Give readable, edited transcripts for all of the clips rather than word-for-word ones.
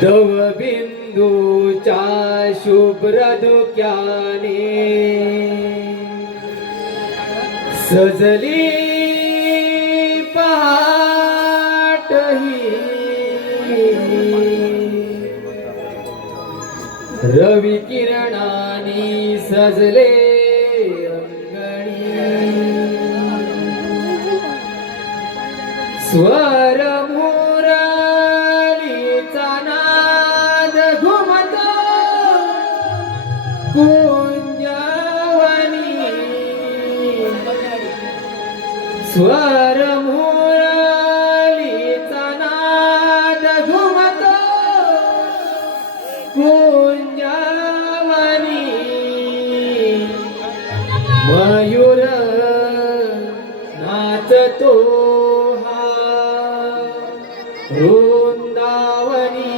दवबिंदूच्या शुभ्र धुक्याने सजली पहाट ही, रवी किरणानी सजले अंगणी, स्वर मुरलीचा नाद घुमतो कुंजवनी, स्वर मुरलीचा नाद घुमतो कुंजवनी, मयूर नाचतो हा वृंदावनी.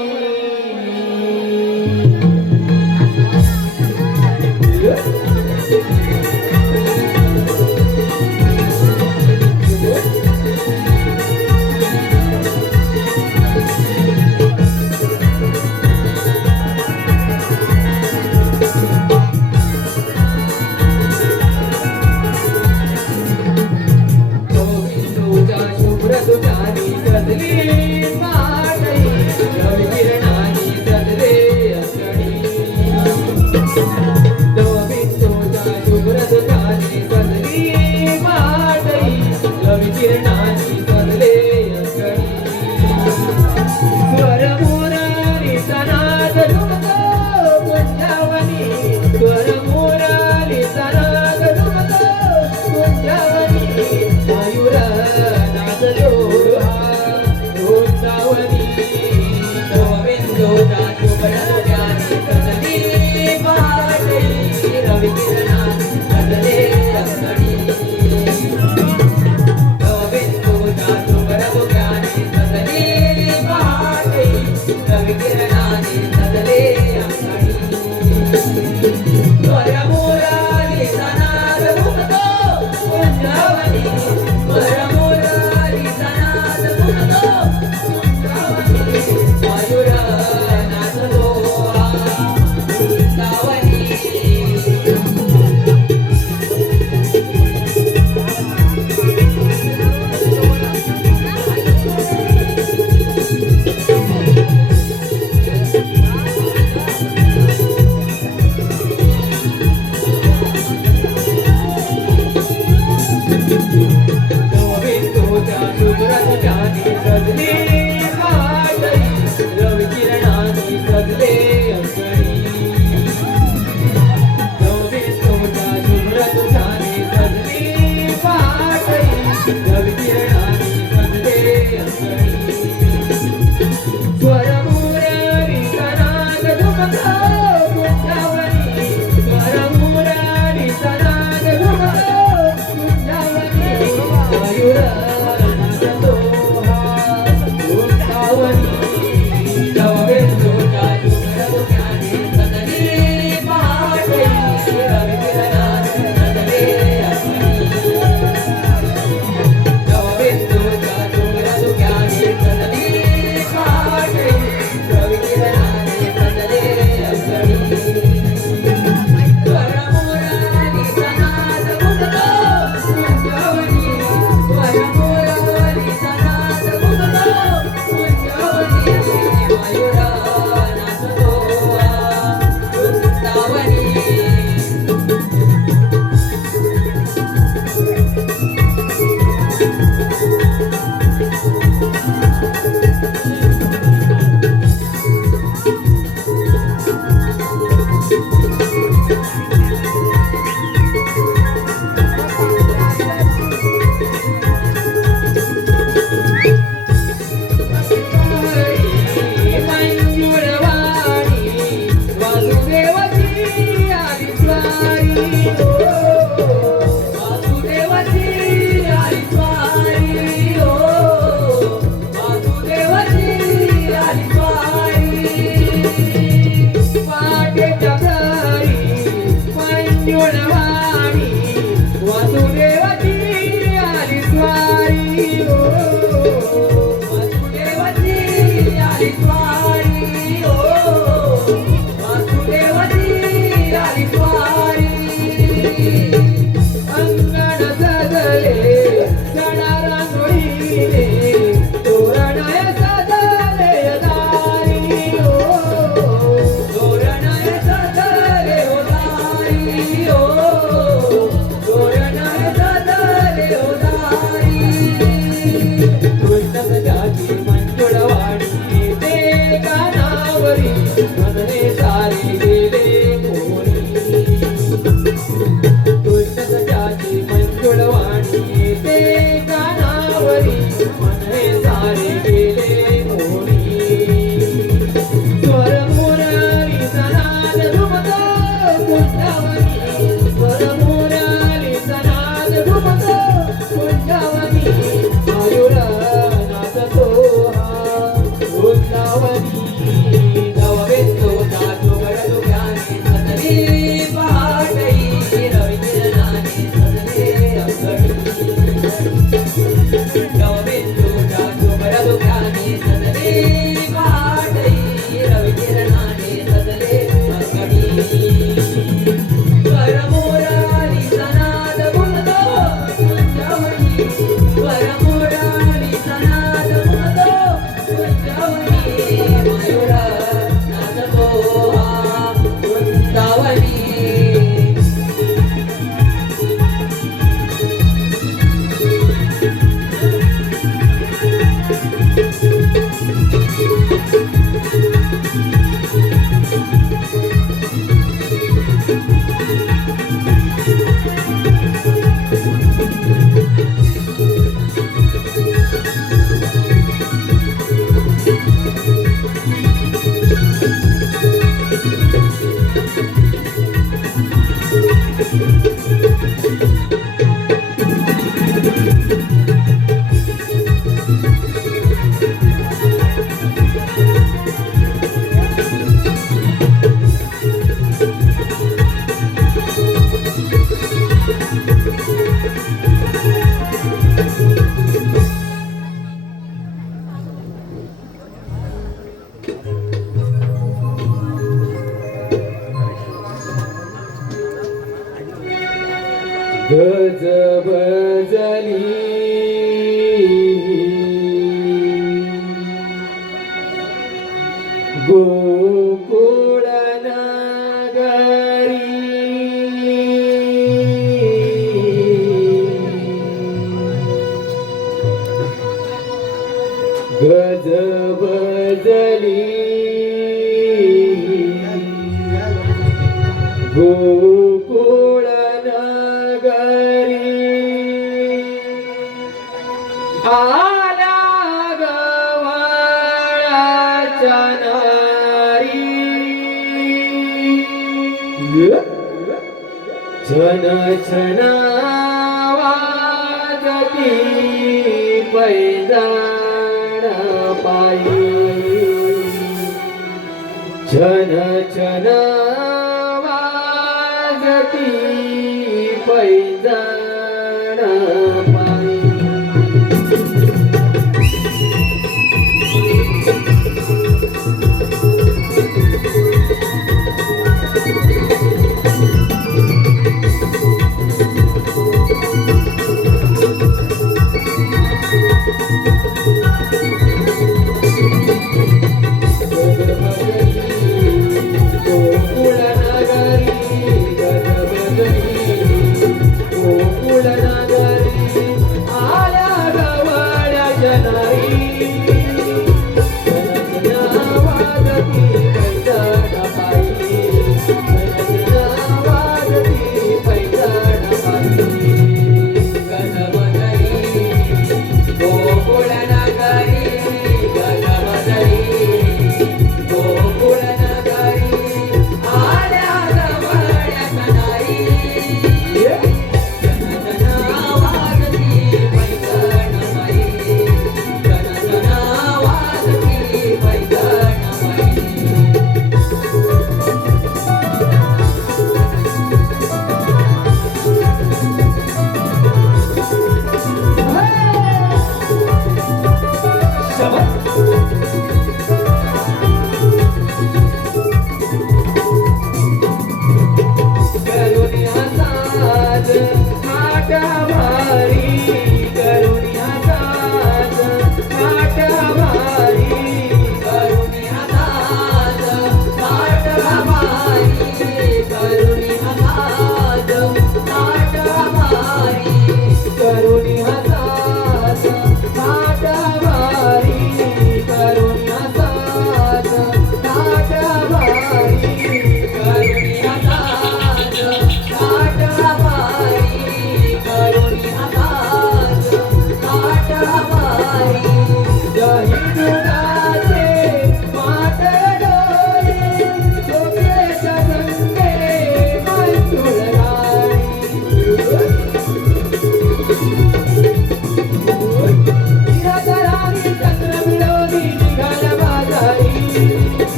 गानावरी म्हणणे सारे गेले मोरी कृष्णसख्याची मंजुळवाणी येते गानावरी म्हणणे सारे गेले मोरी स्वर मुरलीचा नाद घुमतो कुंडावनी स्वर मुरलीचा नाद घुमतो कुंडावनी मयूर नाचतो हा वृंदावनी नववेतो नाचो गडदुग्याने सदरी पहाटई रविकिरणाने सदरे अंगणी नववेतो नाचो गडदुग्याने सदरे पहाटई रविकिरणाने सदरे अंगणी स्वर मुरलीचा नाद घुमतो कुंडावनी स्वर मुरलीचा नाद घुमतो कुंडावनी मयूर नाचतो हा वृंदावनी गज बजली गोकुळ नगरी गज बजली गोकुळ नगरी आला गवाळाच्या नारी छन छन वाजती पैजाण पायी छन छन वाजती पैजाण पायी गोकुळ नगरी गज बजली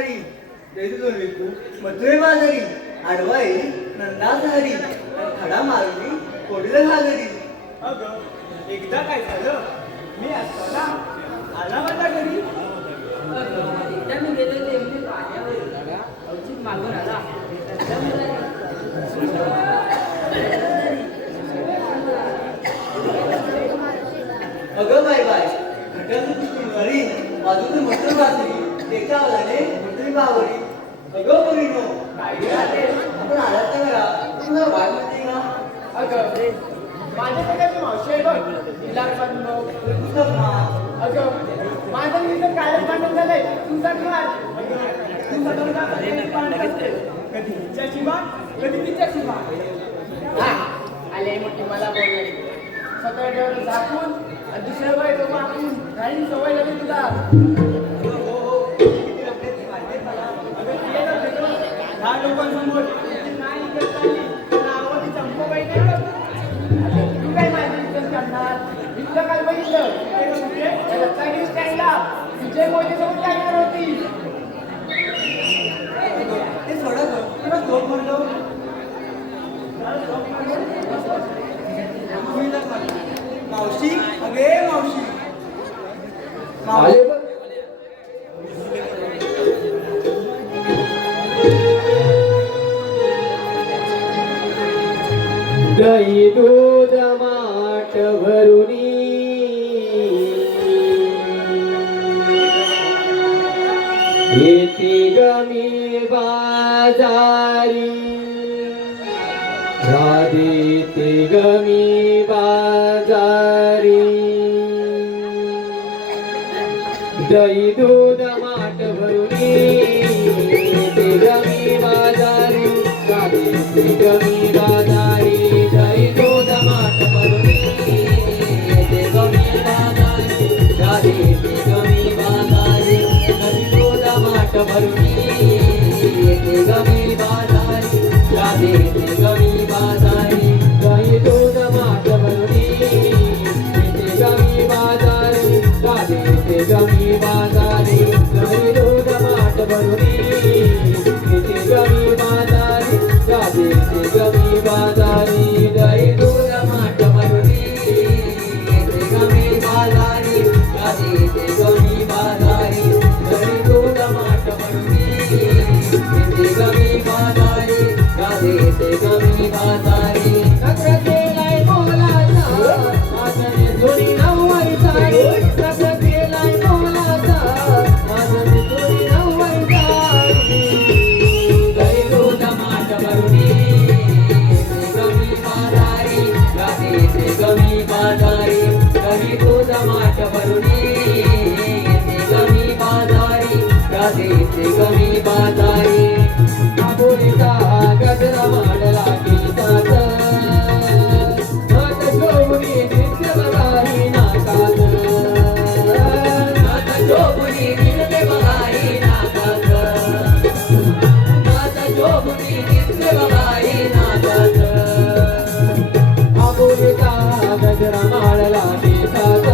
हरी जैतून विकू मथुरे बाजारी आडवाई नंदास हरी खडा मारुली कोडीला घालरी. अगं एकदा काय झालं मी असताना आला माझ्या घरी. एकदा मी गेले ते मी पाण्यावर औचित मागून आला. अगं बाय बाय घरी बाजूने मथुर बाजरी त्याच्या आल्याने मथुरी बावरी. अगं बघिनो काय आपण आलात तर घरा तुला वाट माहिती का? अगं माझ्याकडे तू मावशी आहे बघ तिला पण पुस्तक मा. अगं माझं मी तर कालच भांडण झालंय तुझा खात. तू सगळं भांडण असते कधी हिच्याची बात कधी तिच्याची बात. आले मोठी मला बोलणारी सगळं डोळं झाकून आणि दुसऱ्या वय तो मागून काही सवय लागली तुला. ह्या लोकांसमोर नाही इज्जत झाली नावाची चंपाबाई नाही बघ. तू काय माझी इज्जत करणार? इथलं काल बघितलं रत्नागिरी स्टँडला विजय मोदी सोबत लागणार होती. ते सोडा तुला झोप म्हणलो. मावशी अगे मावशी आले बघ. दही दूध माठ भरुनी येते गमी बाजारी. राधे ते गमी बाजारी. दही दूध माठ भरुनी ते गमी बाजारी. राधे ते गमी बाजारी. दही दूध माठ भरुनी ते गमी बाजारी. राधे ते गमी बाजारी. दही दूध माठ भरुनी ते गमी बाजारी. राधे ते गमी बाजारी. दही दूध माठ भरुनी ते गमी बाजारी. राधे ते गमी बाजारी. दही दूध माठ भरुनी ते गमी बाजारी. राधे ते गमी बाजारी. दही दूध माठ भरुनी ते गमी बाजारी. राधे ते गमी बाजारी. दही दूध माठ भरुनी ते गमी बाजारी. राधे ते गमी बाजारी. नखर केलाय मोलाचा माझने थोडी नववारी साडी. नखर केलाय मोलाचा माझने थोडी नववारी साडी. दही दूध माठ भरुनी ते गमी बाजारी. राधे ते गमी बाजारी. दही दूध माठ भरुनी ते गमी बाजारी. राधे ते गमी बाजारी. आबोलीचा गजरा मांडला केसात. नाथ शोभुनी नृत्य बघाई नाकात. नाथ शोभुनी नृत्य बघाई नाकात. नाथ शोभुनी नृत्य बघाई नाकात. आबोलीचा गजरा मांडला केसात.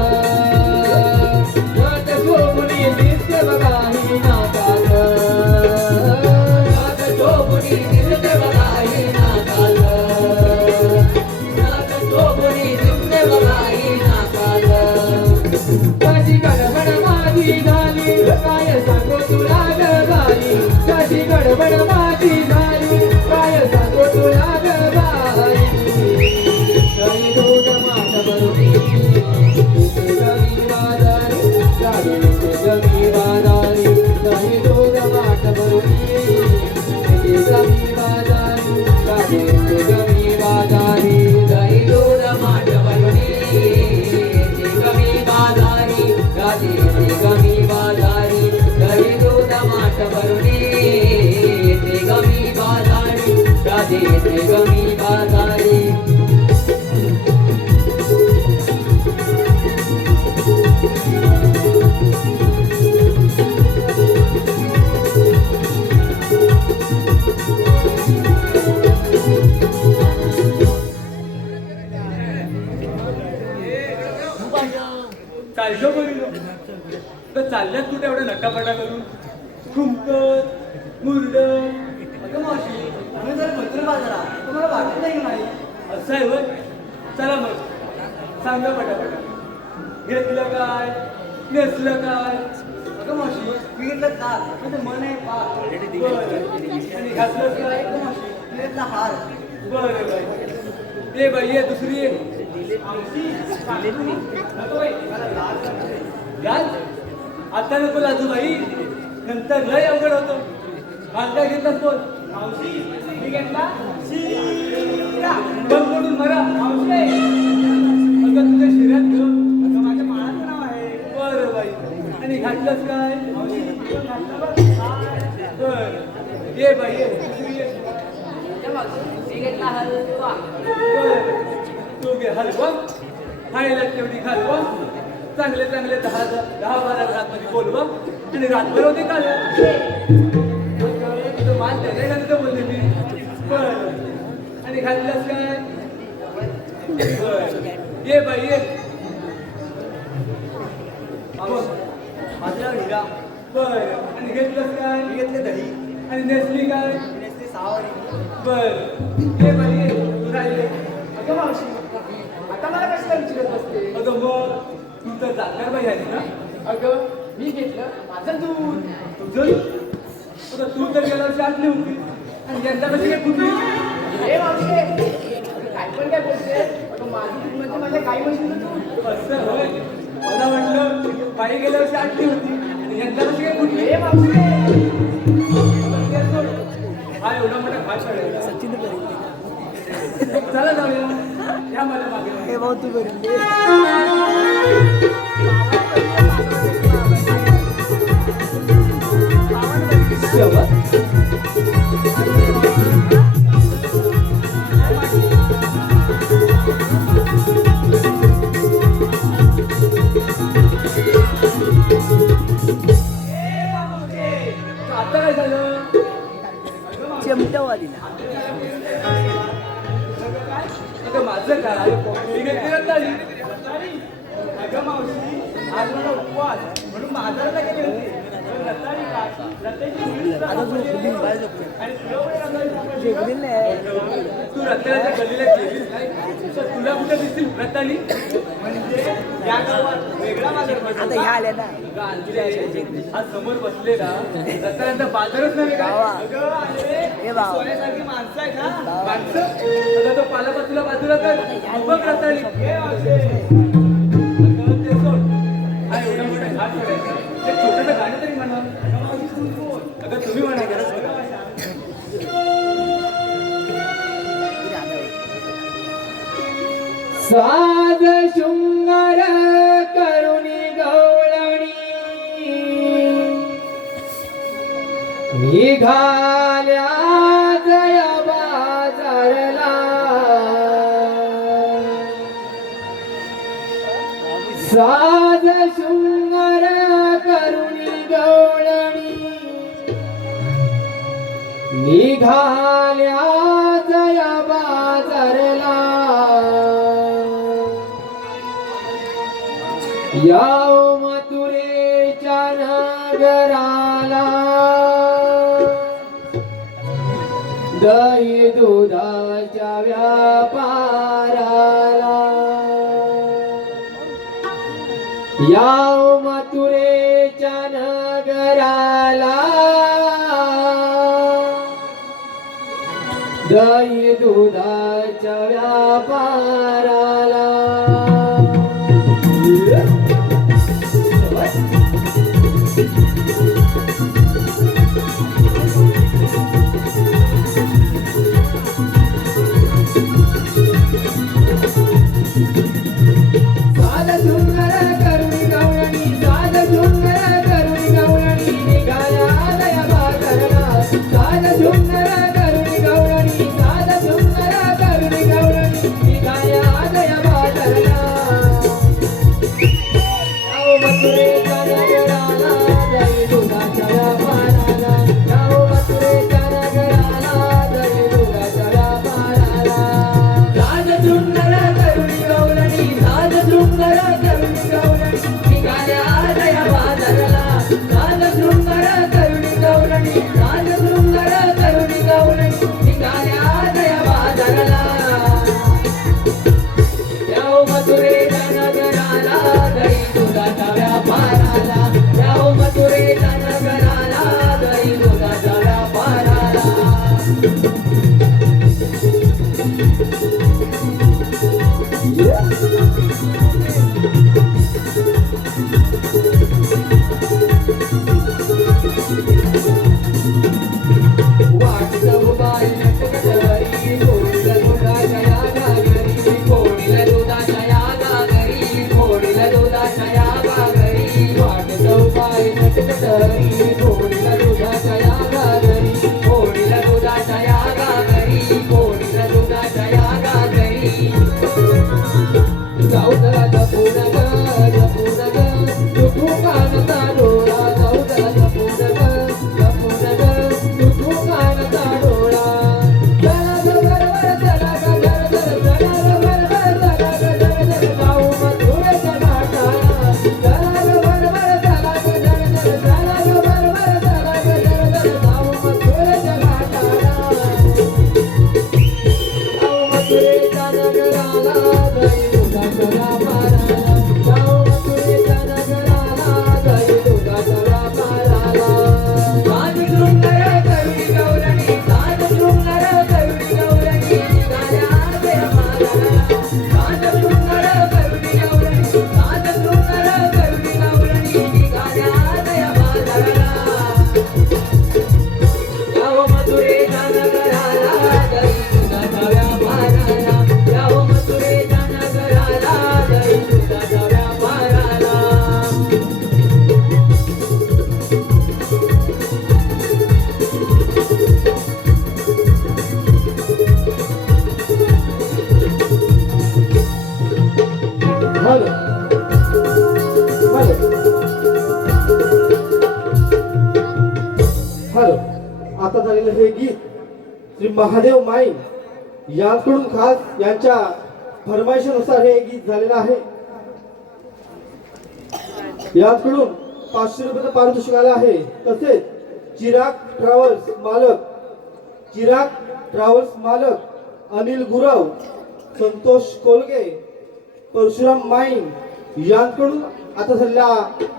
नाथ शोभुनी नृत्य बघाई नाकात. नाथ शोभुनी नृत्य बघाई नाकात. नाथ शोभुनी नृत्य बघाई नाकात. कशी गडबड माझी झाली काय सांगू तुला ग बाई. कशी गडबड माझी झाली काय सांगू तुला ग बाई. दही दूध माठ भरुनी ते गमी बाजारी. राधे ते गमी बाजारी. दही दूध माठ भरुनी ते गमी बाजारी. राधे ते गमी बाजारी. दही दूध माठ भरुनी ते गमी बाजारी. राधे ते गमी बाजारी. दही दूध माठ भरुनी ते गमी बाजारी. राधे ते गमी बाजारी. चालतो बोलिलो तर चालल्यात कुठे एवढं नकापटा करून. खुमकत मुरड अगं मावशी आम्ही जर मथुरे बाजारात तुम्हाला वाटत नाही का नाही असं आहे होय चला मग सांगा पटापटा घेतलं काय नेसलं काय अगं मावशी मी घेतलं ताक म्हणजे मन आहे पाक बरं आणि घातलं काय अगं मावशी मी घेतला हार बरं बाई ये बाई ये दुसरी ये नको बाई, मला लाज वाटते. लाज आता नको लाजू बाई नंतर लय अवघड होतं काल काय घेतलास बोल मावशी मी घेतला शिरा बंद पडून मरा मावशी अगं तुझ्या शिऱ्यात ग अगं माझ्या माळाचं नाव आहे बरं बाई आणि घातलंस काय मावशी मी घातलं बघ हार. बरं ये बाई ये दुसरी ये मी घेतला हलवा बरं तू घे हलवा खायला तेवढी घालवा चांगले चांगले 10-12 घरातमध्ये बोलवा आणि रातभर होते काल तुझं मान नाही का तिथं बोलले मी बरं आणि घातलंस काय बरं ये बाई ये माझ्या हिरा बरं आणि घेतलंस काय मी घेतले दही आणि नेसली काय मी नेसले सहावारी बरं ये बाई ये तू राहिले अगं मावशी आता मला कशाला विचारत बसते अगं मग तू तर जाणार बाई आहे ना अगं मी घेतलं माझं दूध तुझं आता तू तर गेला वर्षी आणली होती आणि यंदा कशी काय फुटली हे मावशी काय पण काय बोलते अगं माझं दूध म्हणजे माझ्या गाई म्हशीचं दूध असं होय मला वाटलं बाई गेल्या वर्षी आणली होती आणि यंदा कशी काय फुटली हे मावशी हा एवढा मोठा भात पडायचा चला जाऊया या मला मागे आता काय झालं अगं माझं काय मी घेतली रत्नाली अगं मावशी आज मला उपवास म्हणून बाजाराला गेले होते पण रताळी काय? रताळीची जुडी सुद्धा सापडली नाही. आणि तुला पण रताळी सापडली का? तू रत्नाच्या गलीला गेलीस नाही तर तुला कुठे दिसतील रत्नाली म्हणजे या गावात वेगळा बाजार भरतो. अगं आणले हा समोर बसलेला रत्नाचा बाजारच नाही का अगं अरे सोन्यासारखी माणसं आहेत हा. माणसं अगं तो पालापाचूला बाजूला कर बघ रत्नाली हे मावशी. अगं ते सोड हा एवढा मोठा घाट पडायचा ते छोटंसं गाणं तरी म्हणा अगं तुम्ही म्हणा गरज बघा साध शृंगार करुणी गवळणी निघाल्या जया बाजारला साध शृंगार करुणी गवळणी निघाल्या जया बाजारला याव मथुरेच्या नगराला दही दुधाच्या व्यापाराला याव मथुरेच्या नगराला दही दुधाच्या व्यापाराला साध सुंदर करुणी गवळणी साध सुंदर करुणी गवळणी निघाल्या दया बाजारला साध सुंदर करुणी गवळणी साध सुंदर करुणी गवळणी निघाल्या दया बाजारला आओ मथुरेच्या नगराला दही दुधाच्या व्यापाराला आओ मथुरेच्या नगराला दही दुधाच्या व्यापाराला साध सुंदर करुणी गवळणी साध सुंदर करुणी गवळणी निघाल्या दया बाजारला साध सुंदर करुणी साज सुंदर करुणी गवळणी निघाल्या दया बाजाराला जाओ मथुरेच्या नगराला दही दुधाच्या व्यापाराला जाओ मथुरेच्या नगराला दही दुधाच्या व्यापाराला वाटलं उभारी नटकटरी फोडीला दुधाच्या या घागरी फोडीला दुधाच्या या घागरी फोडीला दुधाच्या या घागरी वाटलं उभारी नटकटरी फोडीला दुधाच्या या घागरी फोडीला दुधाच्या या घागरी फोडीला दुधाच्या या घागरी जाऊदला जपून ग तुझू कानचा डोळा जाऊदला जपून ग तुझू कानचा डोळा चला ग बरोबर चला ग गरगर चला ग बरोबर चला ग गरगर जाऊ मथुरेच्या घाटाला चला ग बरोबर चला ग गरगर चला ग बरोबर चला ग गरगर जाऊ मथुरेच्या घाटाला जाऊ मथुरेच्या नगराला दही दुधाच्या व्यापाराला जाऊ मथुरेच्या नगराला दही दुधाच्या व्यापाराला साज सुंदर करुणी गवळणी साज सुंदर करुणी गवळणी निघाल्या दया बाजाराला साज सुंदर करुणी गवळणी साज सुंदर करुणी गवळणी निघाल्या दया बाजाराला जाओ मथुरेच्या नगराला दही दुधाच्या व्यापाराला जाओ मथुरेच्या नगराला दही दुधाच्या व्यापाराला हॅलो हॅलो हॅलो आता झालेलं हे गीत श्री महादेव माईन यांकडून खास यांच्या फरमाईशीनुसार हे गीत झालेलं आहे. यांकडून 500 रुपये पारितोषिक आलं आहे. तसेच चिराग ट्रॅव्हल्स मालक अनिल गुरव, संतोष कोलगे, परशुराम माईन यांकडून आता झालेल्या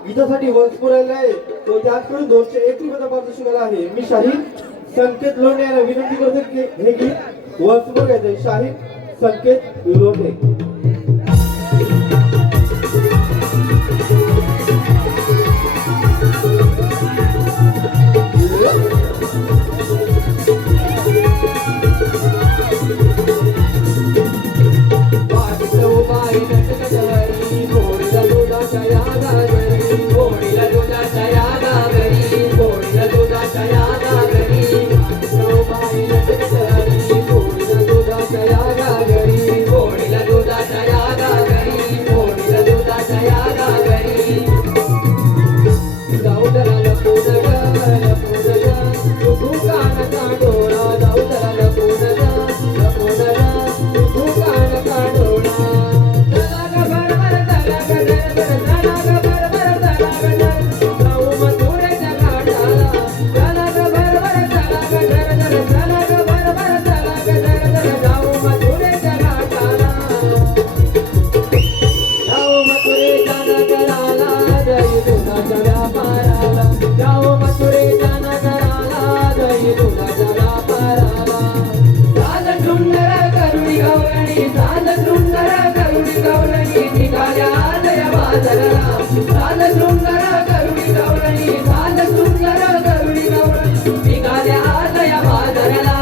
गीतासाठी वंशपूर आलेला आहे. तो त्यांकडून 201 रुपये पारितोषिक आलं आहे. मी शाहीर संकेत लोणे यांना विनंती करतो की हे गीत वंशपूर घ्यायचं. शाहीर संकेत लोणे. वाटलं उभारी नटकटरी फोडीला दुधाच्या या घागरी फोडीला दुधाच्या या घागरी फोडीला दुधाच्या या घागरी वाटलं उभारी नटकटरी फोडीला दुधाच्या या घागरी फोडीला दुधाच्या या घागरी फोडीला दुधाच्या या घागरी जाऊदला लपून ग तुझू कानचा डोळा जाऊदला लपून ग तुझू कानचा डोळा चला ग बरोबर चला ग गरगर चला ग बरोबर चला ग गरगर जाऊ मथुरेच्या घाटाला चला ग बरोबर चला ग गरगर चला ग बरोबर चला ग गरगर जाऊ मथुरेच्या घाटाला जाऊ मथुरेच्या नगराला दही दुधाच्या व्यापाराला जाऊ मथुरेच्या नगराला दही दुधाच्या व्यापाराला साज सुंदर करुणी गवळणी साज सुंदर करुणी गवळणी निघाल्या दया बाजाराला साज सुंदर करुणी गवळणी साज सुंदर करुणी गवळणी निघाल्या दया बाजाराला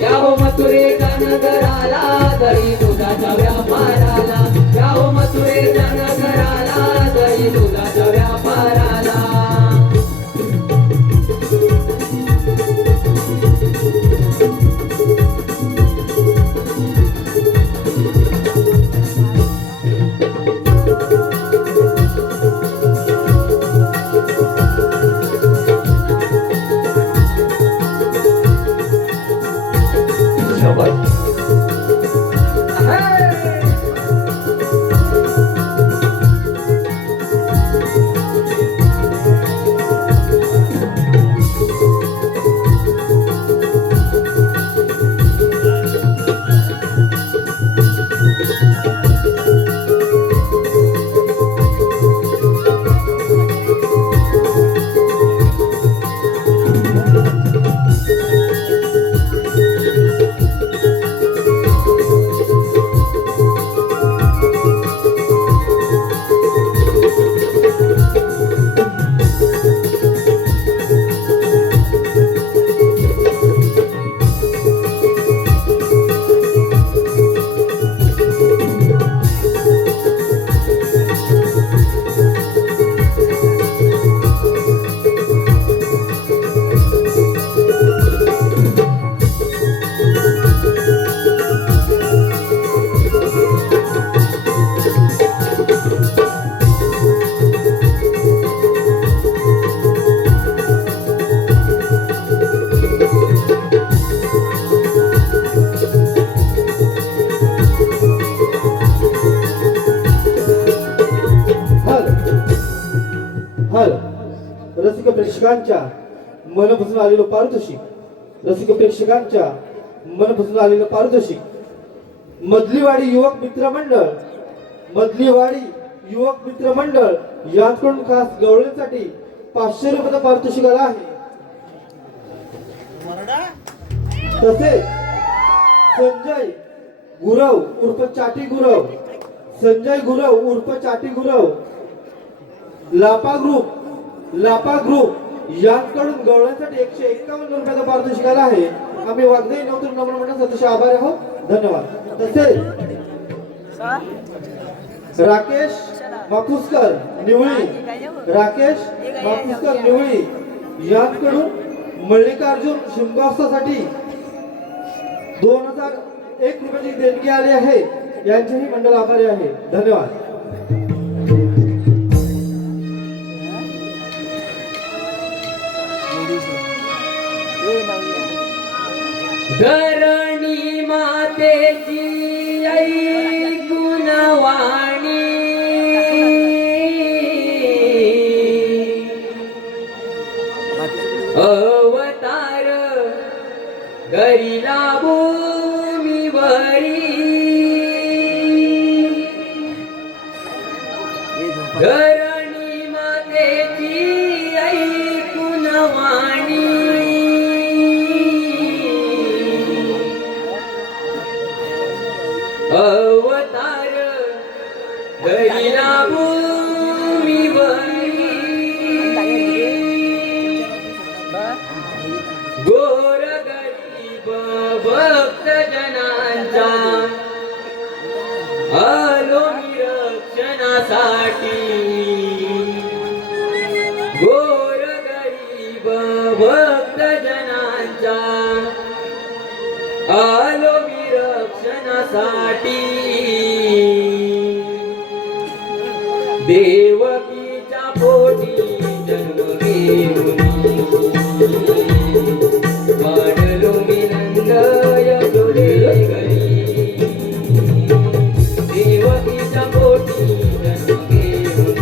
जाओ मथुरेच्या नगराला दही दुधाच्या व्यापाराला जाओ मथुरेच्या नगराला दही दुधाच्या व्यापाराला प्रेक्षकांच्या मनपासून आलेलं पारितोषिक रसिक प्रेक्षकांच्या मनपासून आलेलं पारितोषिक मधलीवाडी युवक मित्र मंडळ यांकडून खास गवळींसाठी 500 रुपयाचं पारितोषिक आलं आहे. तसेच संजय गुरव उर्फ चाटी गुरव लापा ग्रुप यांकडून गवळ्यांसाठी 151 रुपयाचा पारितोषिक आला आहे. आम्ही वागदे नवतूर नमन मंडळ अतिशय आभारी आहोत. धन्यवाद. तसेच राकेश माकुसकर निवळी यांकडून मल्लिकार्जुन शिमगावसाठी 2001 रुपयाची देणगी आली आहे. यांचेही मंडळ आभारी आहे. धन्यवाद. धरणी मातेची आई गुणवाणी अवतार गरिला भूमीवरी धरणी मातेची आई गुणवाणी अवतार गरिला भूमीवरी गोर गरीब भक्त जनांचा आलो मी रक्षणासाठी गोर गरीब भक्त जनांचा आलो मी रक्षणासाठी देवकीच्या पोटी जन्म घेऊन वाढलो मी नंद यशोदे घरी देवकीच्या पोटी जन्म घेऊन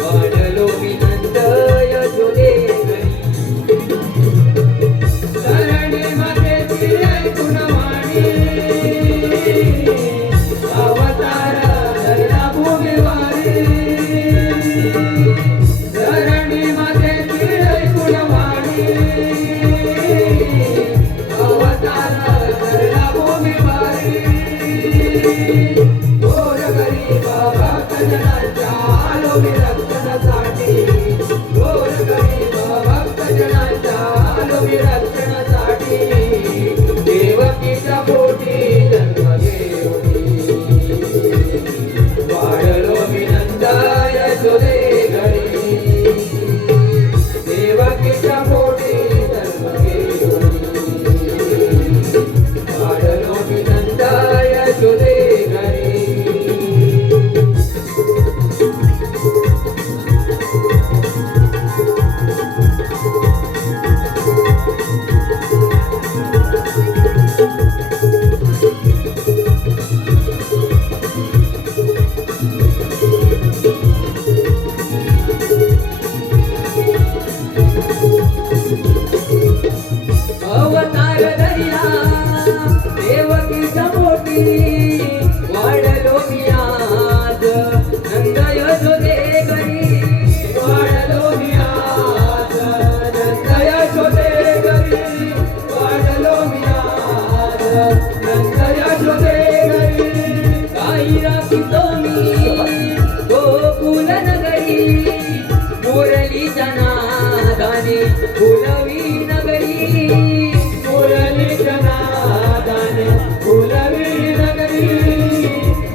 वाढलो मी नंद यशोदे घरी धरणी मातेची आई गुणवाणी अवतार गरिला भूमीवरी धरणी मातेची आई गुणवाणी अवतार गरिला भूमीवरी गोर गरीब भक्त जनांच्या आलो मी रक्षणासाठी गोर गरीब भक्त जनांच्या आलो मी रक्षणासाठी देवकीच्या पोटी जन्म घेऊन वाढलो मी नंद यशोदे घरी देवकीच्या पोटी जन्म घेऊन वाढलो मी नंद यशोदे घरी अवतार धरिला देवकीच्या पोटी वाढलो मी आज नंद यशोदे घरी वाढलो मी आज नंद यशोदे घरी वाढलो मी आज नंद यशोदे घरी काही राखीतो मी गोकुल नगरी मुरलीच्या नादाने फुलवी नगरी मुरलीच्या नादाने फुलवी नगरी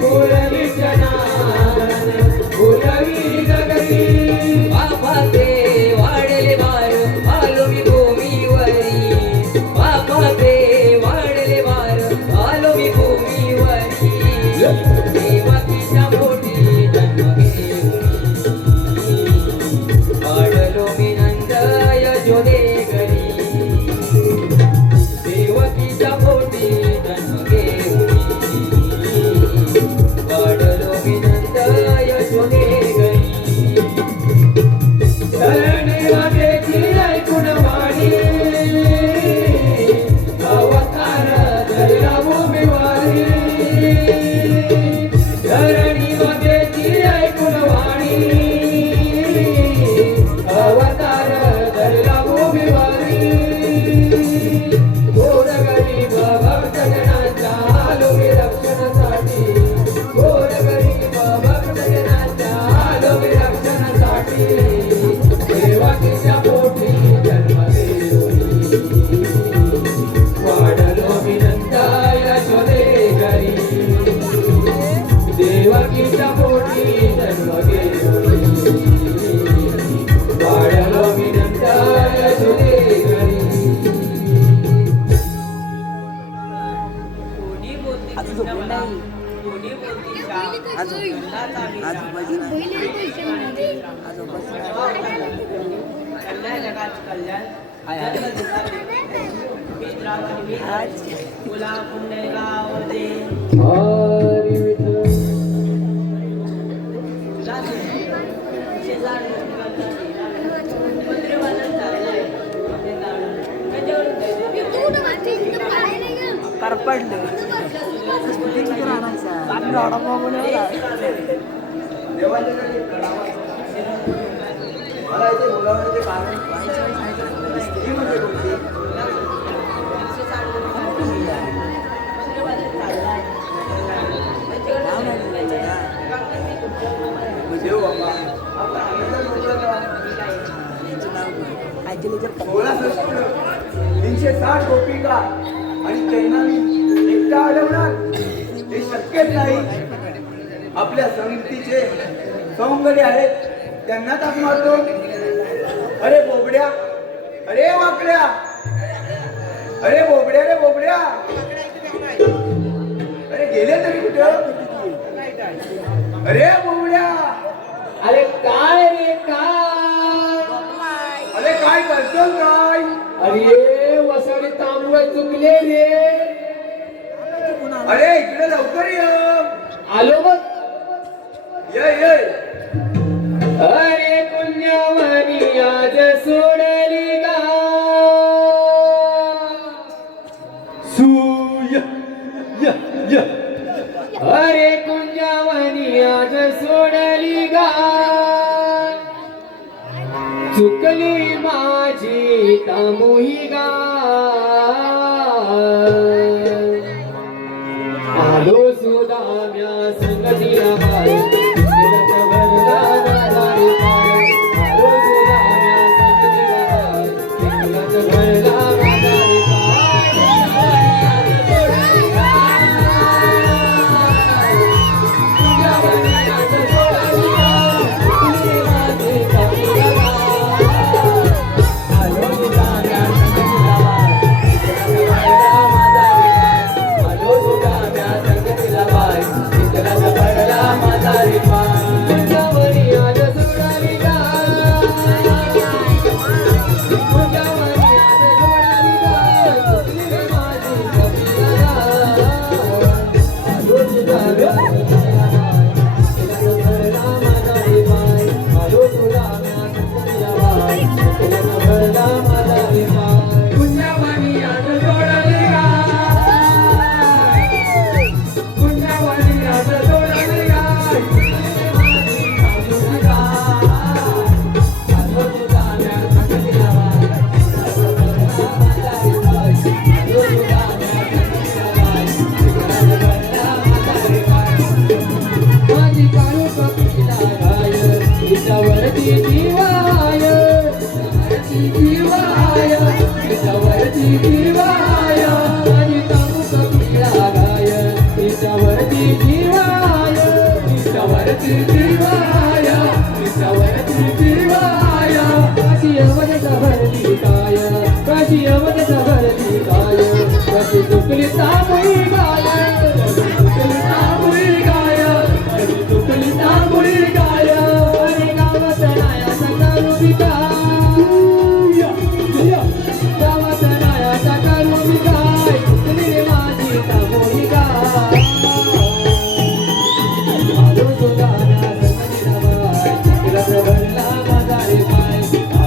मुरलीच्या नादाने फुलवी नगरी बापाचे वाढले वार आलो मी भूमीवरी बापाचे वाढले वार आलो मी भूमीवरी देवकीच्या पोटी जन्म घेऊन वाढलो मी नंद यशोदे घरी देवकीच्या पोटी जन्म घेऊन वाढलो मी नंद यशोदे घरी वाटेची ऐकून वाणी अवतार धरला भूमिवारी धरणी वाटेची ऐकून वाणी अवतार धरला भूमिवारी गोर गरीब भक्तजनांच्या आलोके रक्षणासाठी गोर गरीब भक्तजनांच्या आलोके रक्षणासाठी देवाकीच्या पोटी जन्म घेऊन वाढलो विनंता यशोदे घरी देवाकीच्या पोटी जन्म घेऊन वाढलो विनंता यशोदे घरी कोणी बोलते कृष्ण मला कोणी बोलते श्याम कल्याण जगात कल्याण मुला पुण्य गाव दे हरी विठ्ठल देवांच्यासाठी प्रणाम. मला इथे बोलावण्याचे कारण ही म्हणजे कोणती? देव बाबा आपला आनंद मोकळा करा. 16 सृष्टी 360 गोपिका आणि चैनानी एकटा अडवणार हे शक्यच नाही. आपल्या संगतीचे सौंदर्य आहेत त्यांना ताक मारतो. अरे बोबड्या अरे वाकड्या अरे बोबड्या रे बोबड्या अरे गेले तरी कुठं अरे बोबड्या अरे काय रे काय अरे काय करतो काय अरे वसडी तांबूळ चुकले रे अरे इकडे लवकर ये आलो बघ ये अरे पुण्यवानी आज सोडली गा सूय य य अरे कुंजावनी आज सोडली गा चुकली माझी तांबुही गा आलो सुदाम्या संगतीला बाई तिलक भरला नादारी पाय आलो सुदाम्या संगतीला बाई तिलक भरला नादारी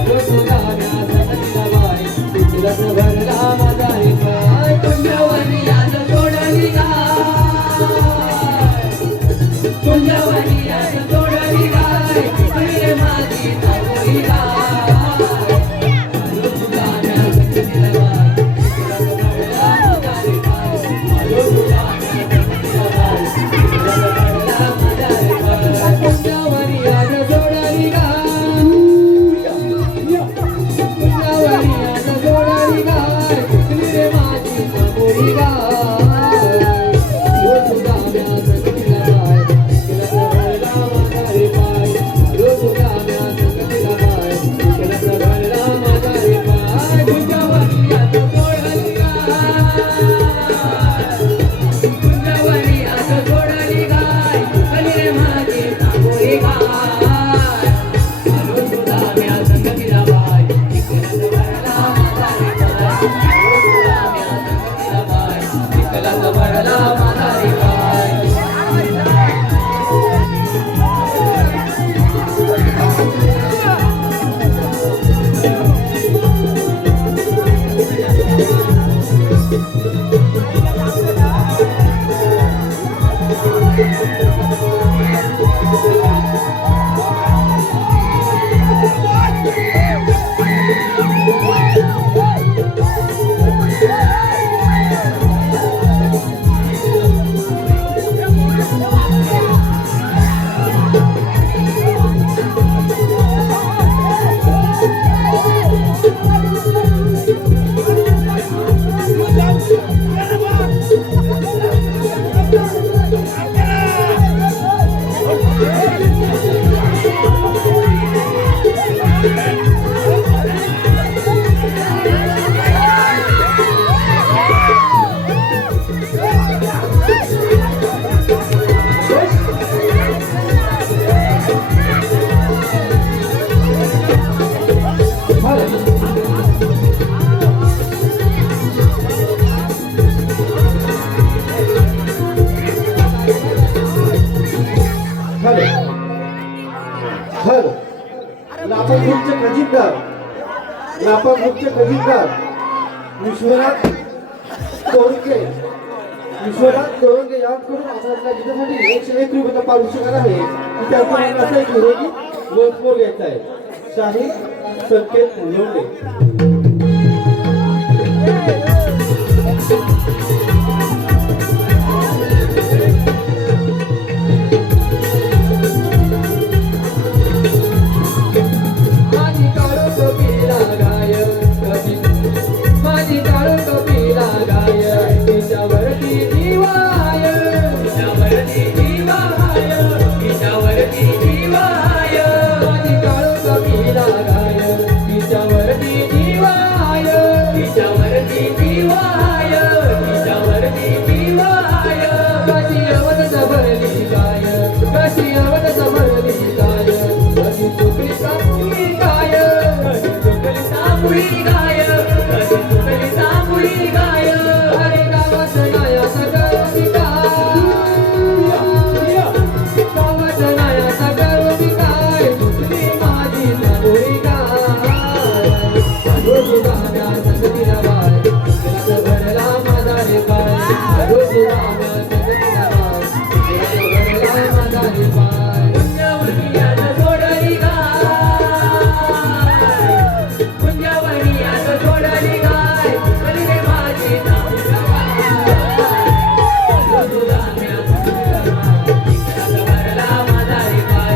Hello, खजिनदार नापाक मुख्य खजिनदार विश्वनाथ तोडके यांकडून आपल्याला जिथेसाठी 101 रुपयाचा पारितोषिक आहे की त्याचं म्हणणं असं आहे की रोगी वंशमोर घ्यायचा आहे शाही संकेत लोंढे. माझी काळू कपिला गाय माझी काळू कपिला गाय तिच्यावरती जीवाय तिच्यावरती जीवाय तिच्यावरती जीवाय माझी काळू कपिला गाय तिच्यावरती जीवाय तिच्यावरती जीवाय तिच्यावरती जीवाय कशी अवध सबरली गाय कशी अवध सबरली गाय कशी चुकली सापुरी गाय कशी चुकली सापुरी गाय कशी चुकली सापुरी गाय अरे गावात नाया सगळविका गावात नाया सगळविकाय चुकली माझी सापुरी गाय रोज गाण्या संगतीला बाय तिला भरला माझा रे पाय रोज गाण्या संगतीला बाय तिला भरला माझा रे पाय पुण्यवनियात सोडली गाय पुण्यवनियात सोडली गाय चल रे माझी सापुरी गाय रोज गाण्या संगतीला बाय तिला भरला माझा रे पाय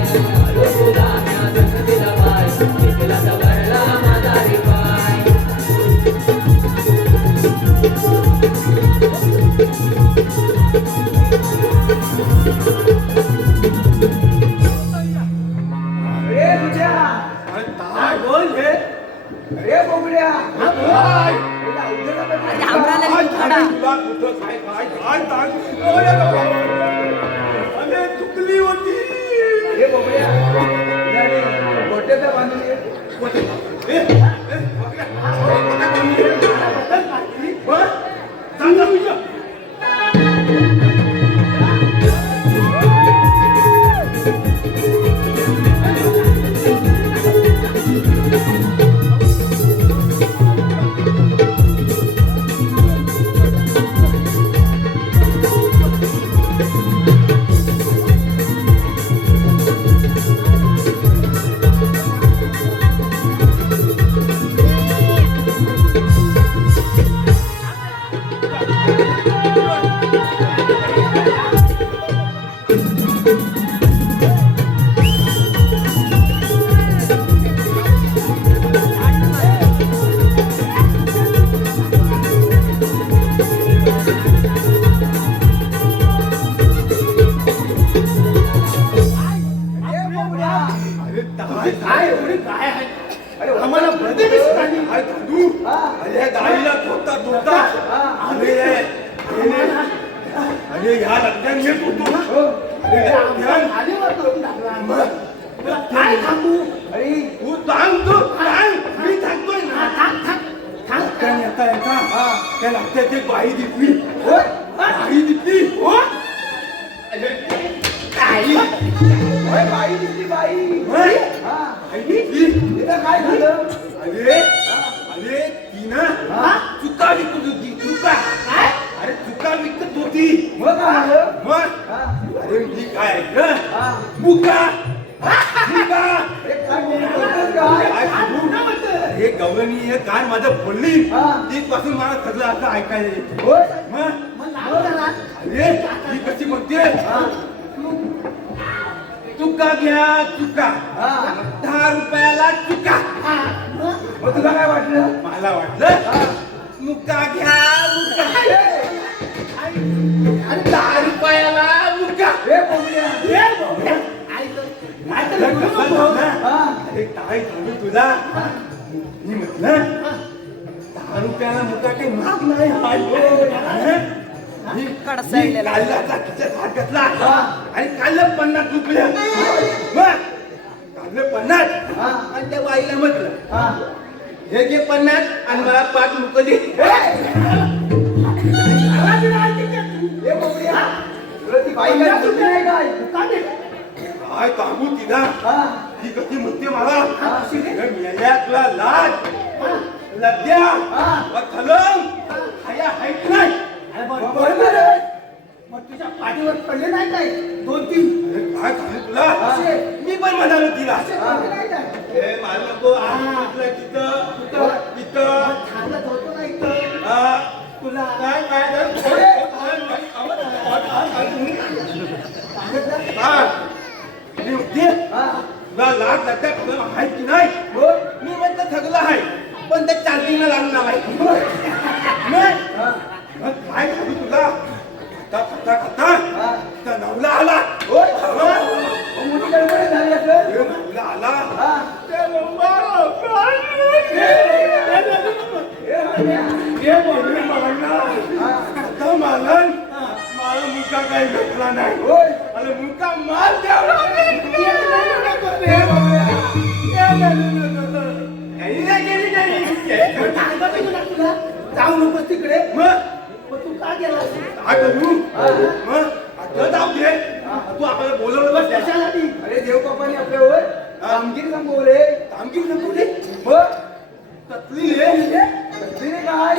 रोज गाण्या संगतीला बाय तिला भरला माझा रे पाय अरे तुझ्या काय बोल हे अरे बोबड्या अरे चुकली होती अरे बोबड्या गोट्याचा बांधून ये काय एवढी काय आहे अरे आम्हाला मध्ये काय तू अरे गाडीला धोता धोता अरे अरे ह्या रत्यान येत होतो अरे काय थांबू अरे तू सांग तू सांग मी सांगतोय ना रत्यान येता येता त्या रत्याची बाई दिसली बाई दिसली हो बाई बाई दिसली बाई काय झालं अरे अरे ती ना चुका विकत होती चुका अरे चुका विकत होती मग काय झालं मग अरे मी काय ऐकलं मुका मुका हे गवळणी हे काय माझं बोलली तिथपासून मला सगळं असं ऐकायला येतं अरे ही कशी म्हणते चुका घ्या चुका 10 रुपयाला चुका मग तुला काय वाटलं मला वाटलं मुका घ्या मुका अरे 10 रुपयाला मुका अरे काय सांगू तुला मी म्हटलं 10 रुपयाला मुका काही महाग नाही मी काढला खिशात हात घातला आणि काढलं 50 रुपये काढलं 50 आणि त्या बाईला म्हटलं हे घे 50 आणि मला 5 रुपये दे ती बाई काय चुकली नाही काय काय सांगू तिला ती कशी म्हणते मला मेल्या तुला लाज लज्जा व थलंग हाया हाय की नाही अरे बरोबर आहे. मग तुझ्या पाठीवर पडले नाही काय 2-3 काय सांगू तुला मी पण म्हणालो तिला नाही काय हे मला नको तिथं थांबत होतो नाही तर हा तुला काय काय तुला लाज लागते आहे की नाही मी म्हटलं थकलं आहे पण ते चार्जिंगला लागणार आहे काय सांगू तुला खाता खाता खाता त्या नवला आला मोठी गडबड झाली असेल. नवला आला आता मालन मला मुका काही भेटला नाही आणि मुका माल तुला जाऊ नकोस तिकडे मग तू का गेला तू आपल्याला बोलवलं बस त्याच्यासाठी अरे देव बापाने आपल्यावर कामगिरी संपवले कामगिरी संपवली मग तसली काय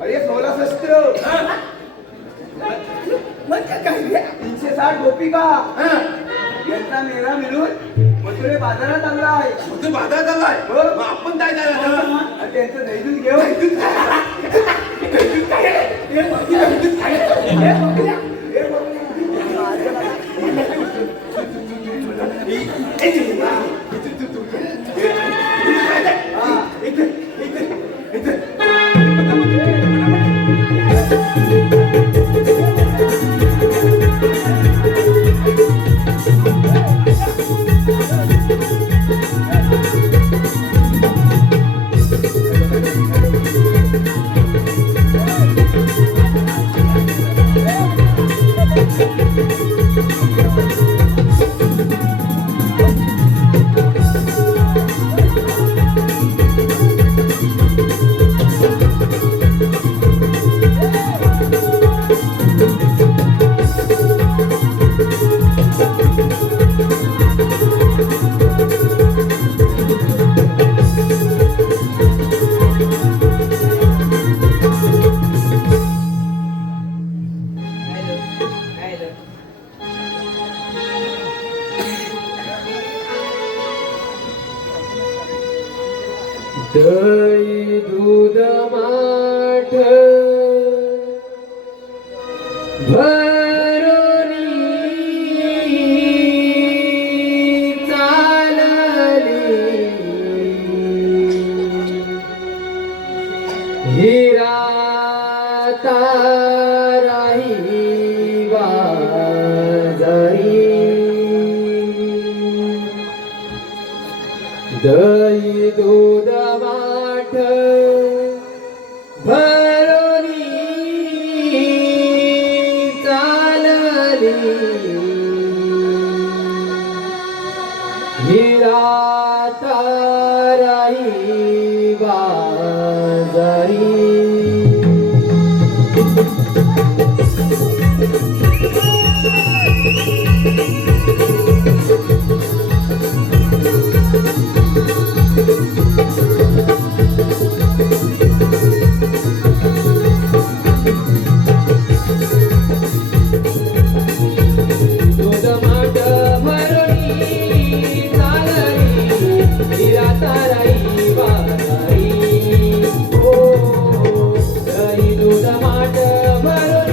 अरे 16 शस्त्र म्हणजे काय 360 गोपिका यांचा मेळा मिळून मथुरे बाजारात आणला आहे. तू बाधा झालाय मग आपण काय झालं आणि त्यांचं दैदूत घेऊन दही दूध माठ भरोनी चालली हिरा ताराही बाजारी दही दूध माठ भरोनी चालली हिरा ताराही बाजारी दूध माठ भरोनी चालली हिरा ताराई बाजारी ओ दही दूध माठ भरोनी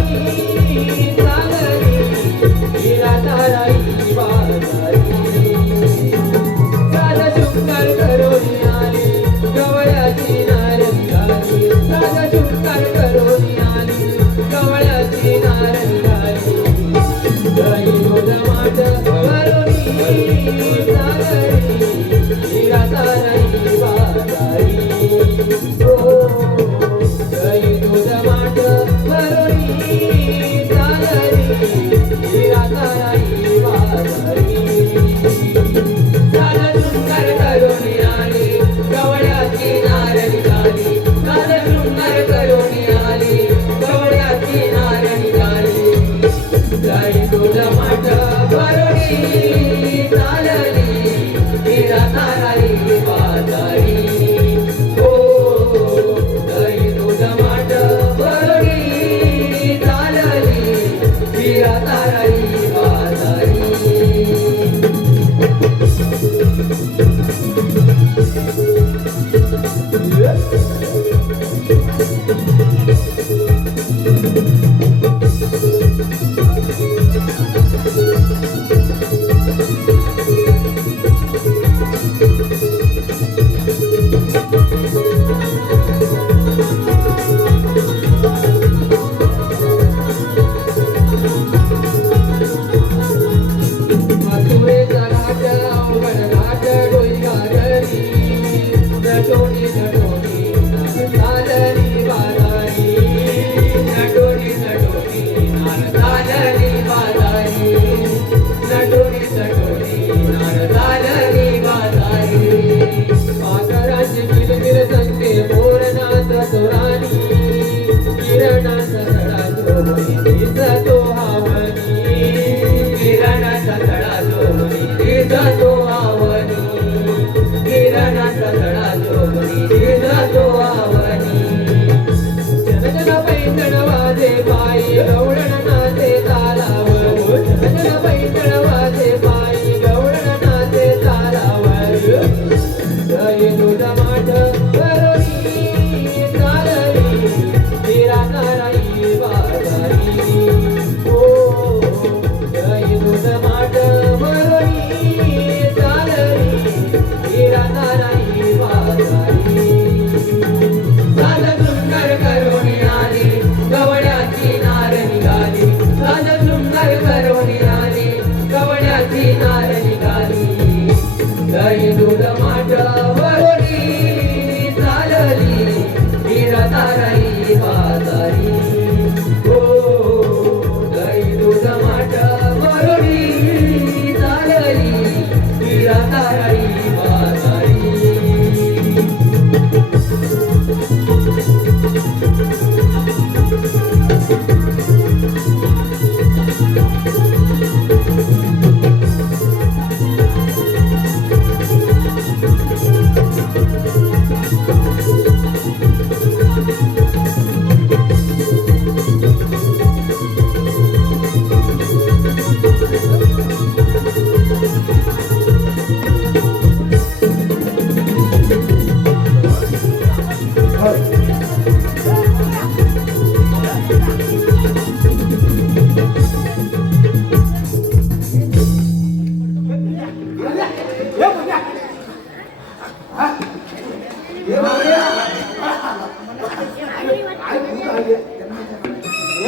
हे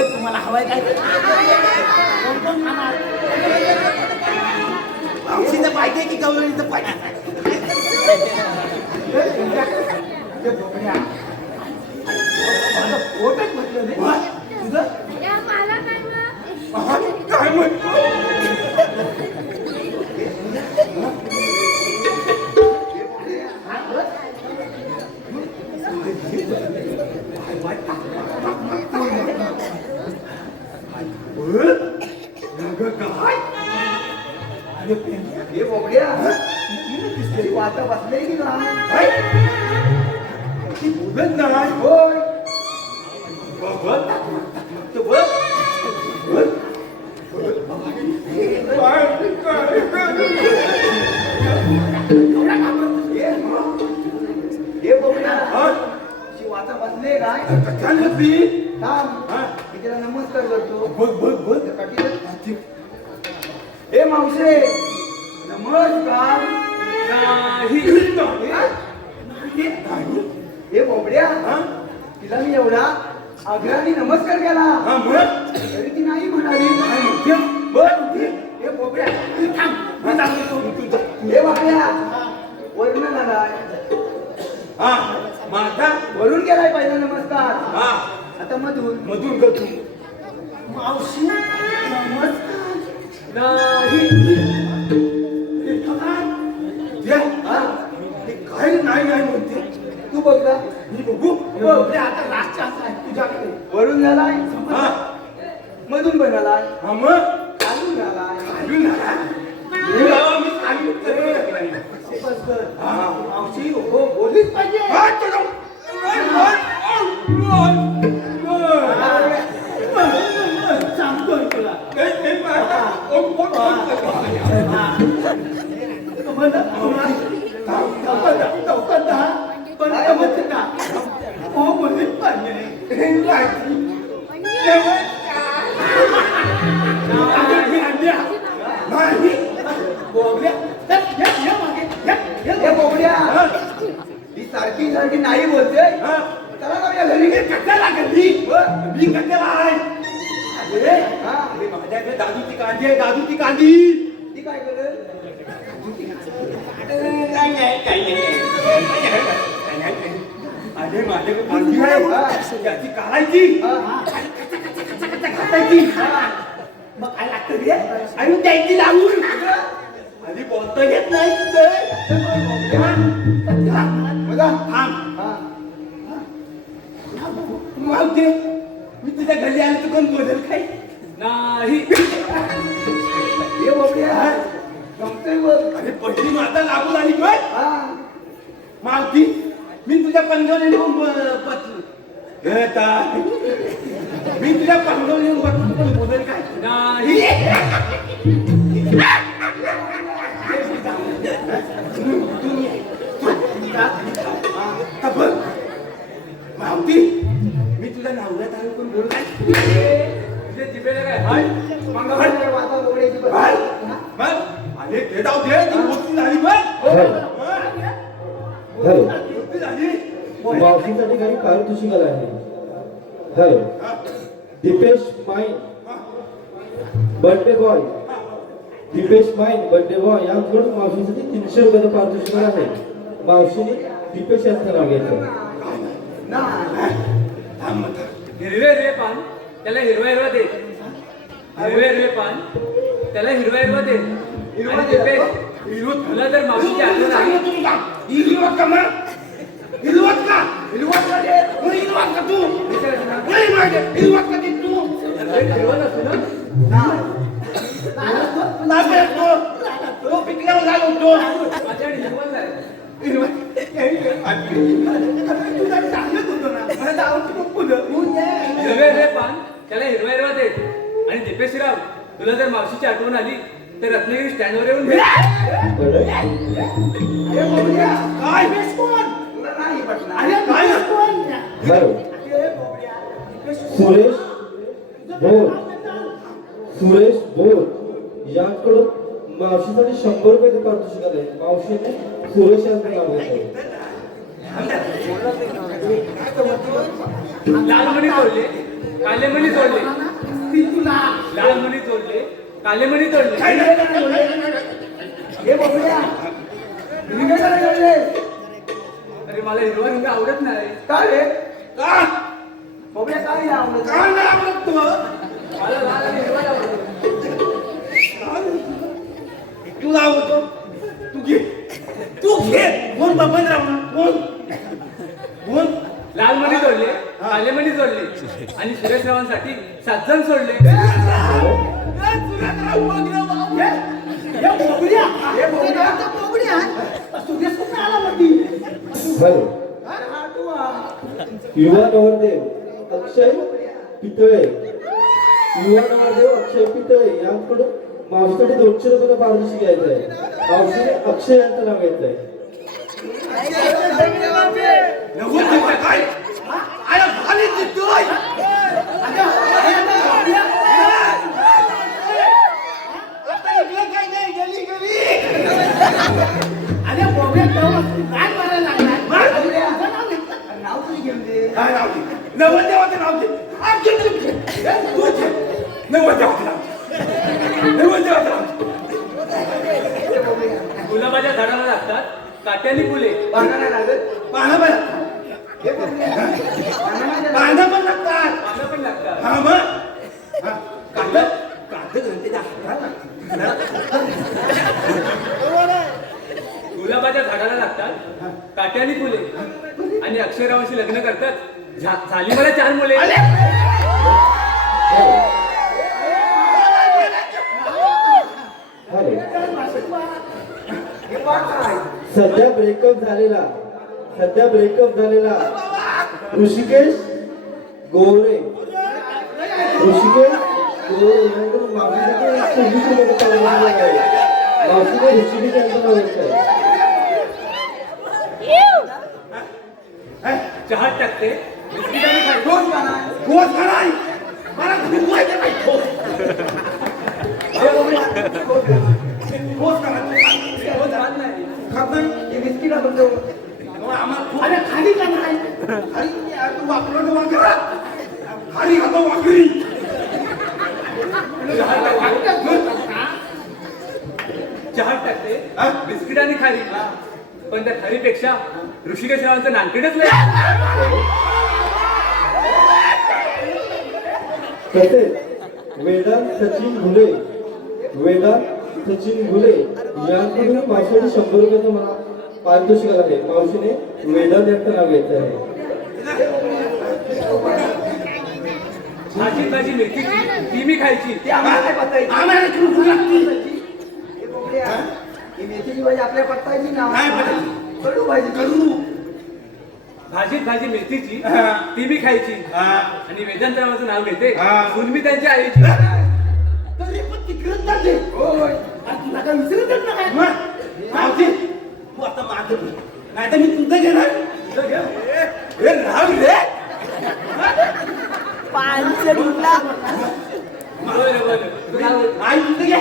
तुम्हाला हवाय काय कोण कोण खाणार औषधीचं पाहिजे की गवळणीचं पाहिजे पोटच म्हटलं नाही तुझं काय म्हणतो काय हे बोबड्या दिसते वाता बसले की नाही ती बोलत नाही होय बघ तो बघ हे बोबड्या ती वाता बसले काय थांब मी तिला नमस्कार करतो बघ हे मावशे नमस्कार हे बोबड्या तिला मी एवढा आग्रहाने नमस्कार केला तरी ती नाही म्हणाली हे बोबड्या हे बाबड्या वर्ण झालाय माझा वरून केलाय पहिला नमस्कार आता मधून करतो मावशी नमस्कार काय नाही म्हणते तू बघला मी बघू आता राष्ट्र असा आहे तुझ्याकडे वरून झालाय मधून पण झालाय मग खालून झालाय खालून मी मावशी हो बोललीच पाहिजे सांगतोय तुला पण हो बोललीच पाहिजे हे बोबड्या ही सारखी सारखी नाही बोलते त्याला जाऊया घरी कशाला गल्ली मी कशाला आहे हा माझ्याकडे दादूची कांदी आहे दादूची कांदी ती काय करेल अरे माझ्याकडे कांदी आहे त्याची काढायची घातायची मग काय लागतं रे आणि द्यायची लावून आधी बोलता येत नाही मावते मी तुझ्या घरी आले तू कोण बोलेल काही नाही हे बोबड्या जमतंय बघ अरे पहिली माता लागून आली काय हा मावती मी तुझ्या पंजोने मी तुझ्या पंजोने पण बोलेल काय नाही मावती मी तुला नावल्यात आलो पण बोल काय तुझे जिभेला काय हाय मंगळवार वाता बोबड्याची बघ हाय. अरे ते जाऊ दे ती मोठी झाली बघ हॅलो मोठी झाली मावशीसाठी काही पारितोषिक आलं आहे हॅलो दीपेश माईन बर्थडे बॉय दीपेश माईन बर्थडे बॉय यांकडून मावशीसाठी 300 रुपयाचं पारितोषिक आहे मावशीने दीपेश यांचं नाव घ्यायचं हिरवे हिरवे पान त्याला हिरवा हिरवा दे हिरवे हिरवे पान त्याला हिरवा हिरवा दे आणि दीपेश, तुला जर मावशीची आठवण आली हिरवत का मग हिरवत का हिरवत का तू हिरवत का ती तू हिरवत असतो ना तो पिकल्यावर झाला होतो माझ्याकडे हिरवत आहे हिरवे हिरवे पान त्याला हिरवा हिरवा दे आणि दीपेशराव तुला जर मावशीची आठवण आली तर रत्नागिरी स्टँडवर येऊन भेट काय तुला नाही पटणार काय हॅलो सुरेश भोर सुरेश भोर यांकडून मावशीसाठी 100 रुपये पारितोषिक आले. मावशीने सुरेश यांचं नाव घेतलं. लाल मणी तोडले काले मणी तोडले लाल मणी तोडले काले मणी तोडले. हे बघूया हिरवे का नाही जोडले? अरे मला हिरवा रंग आवडत नाही. का रे का बघूया काय नाही आवडत? का नाही आवडत तुला? मला लाल आणि हिरवा आवडतो. तुला आवडतो तू घे कोण बबन राव कोण कोण लाल मणी तोडले काले मणी तोडले आणि सुरेश रावांसाठी 7 जण सोडले. हॅलो युवा नवरदेव अक्षय पितळे युवा नवरदेव अक्षय पितळे यांकडून मावशीसाठी 200 रुपये पारितोषिक घ्यायचं आहे. मावशीने अक्षय यांचं नाव घेतलंय. काय आया खाली जितोय आता इकडे काय नाही गली गली अरे बघूया काय मारायला लागलाय? नाव तरी घेऊन दे. काय नाव घे नवरदेवाचं नाव घे तू घे नवरदेवाचं नाव घे नवरदेवाचं नाव घे. गुलाबाच्या झाडाला लागतात काट्याने फुले. पानं नाही लागत. पानं पण हे बघूया. पानं नाही लागत. पानं पण लागतात पानं पण लागतात. हा मग कागद घंटेच्या हातात गुलाबाच्या झाडाला लागतात काट्याने फुले आणि अक्षयरावांशी लग्न करतात. झाली मला 4 मुले. हॅलो हे पाठ काय? सध्या ब्रेकअप झालेला ऋषिकेश गोरे यांकडून मावशीसाठी 120 रुपये पारितोषिक आहे. मावशीने ऋषिकेश यांचं नाव घेतलंय. चहात टाकते बिस्किटाने खाते. रोज पानं. गोस कराय मला घुमवायचं नाही गोस हे बघूया. गोस कराय रोज पान नाही. खात नाही हे बिस्किट आपण देऊ. मग आम्हाला अरे खाली का नाही? अरे यार तू वापरलं तर वाकरा खाली खातो वाकरी चहात टाकते हा? बिस्किटाने खाली. पण त्या खारीपेक्षा ऋषिकेश रावांचं नानकेटच लय. तसेच वेदांत सचिन घुले यांकडून मावशीने 100 रुपयाचं मला पारितोषिक आहे. मावशीने वेदांत यांचं नाव घेतलं आहे. भाजी मेथीची ती मी खायची. ते आम्हाला काय पत्ता आम्हाला कुठून लागती हे बघूया. ही मेथीची भाजी आपल्या पत्ताची नाव. काय पत्ता? कडू भाजी. करू भाजी मेथीची हा. ती मी खायची. हा. आणि वेदांतरावांचं नाव घेते हा. सून मी त्यांच्या आईची. तरी पण तिकडच जाते होय. तुला काय विसरतच नाही? मग मावशी तू आता माझं नाही तर मी तुझं घेणार तुझं घे. हे राम रे बरं. तुला आवडेल. आई तुझं घे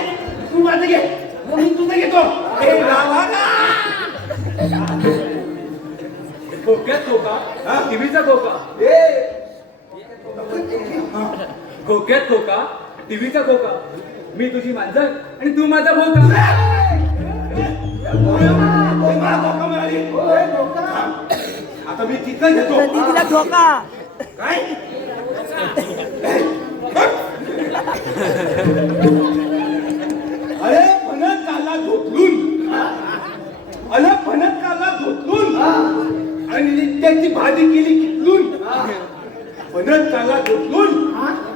तू माझं घे मग मी तुझं घेतो हे रामा खोक्यात खोका हा? टीव्हीचा खोका. खोक्यात खोका टीव्हीचा खोका. मी तुझी मांजर आणि तू माझा भोका. मला धोका मिळाली आता मी तिथं घेतो तिला धोका. काय अरे फणस काला धोतलून आणि त्याची भाजी केली कितलून फणस काला धोतलून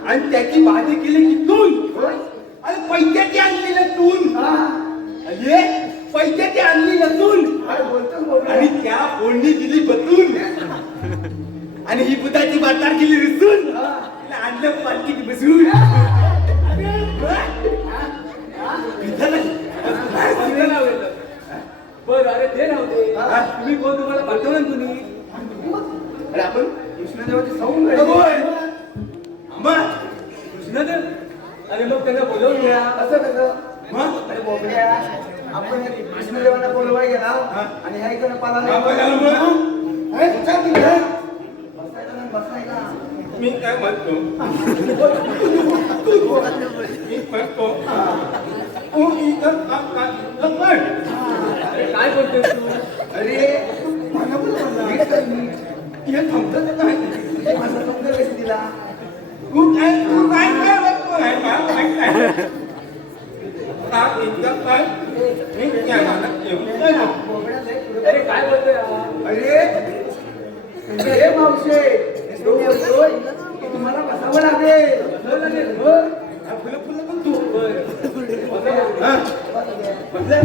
आणि त्याची भाजी केली कितलून आणि पैशाची आणली लसूण अरे पैशाची आणली लसूण आणि त्या फोडणी दिली बसून आणि ही बुधाची बातार केली रिसून तिला आणलं पालखीत बसून बरं अरे ते नव्हते तुम्ही कोण तुम्हाला पाठवलं ना तुम्ही अरे आपण कृष्णदेवाची सौंद आहे. होय. आंबा. कृष्णदेव अरे मग त्यांना बोलवून घ्या. असं कसं मग? अरे बोबड्या आपण कृष्णदेवाला बोलवाय गेला आणि ह्या इकडे पाला बाबा झालं मग? बसायला मी काय म्हणतो मी म्हणतो तू इथं पण अरे काय बोलतोय तू? अरे मला पण म्हणला हे थांबतच नाही. माझा समजा कसं दिला तू काय काय बघतो आहे मला माहित नाही. का इतकं काय मी काय म्हणत येऊ. बोबड्या लय पुढे. अरे काय बोलतोय हा? अरे मावशे तो बोलतोय की तुम्हाला बसावं लागेल. बसावं लागेल. हो. फुलं फुलं पण तू बरं. हा बसल्या.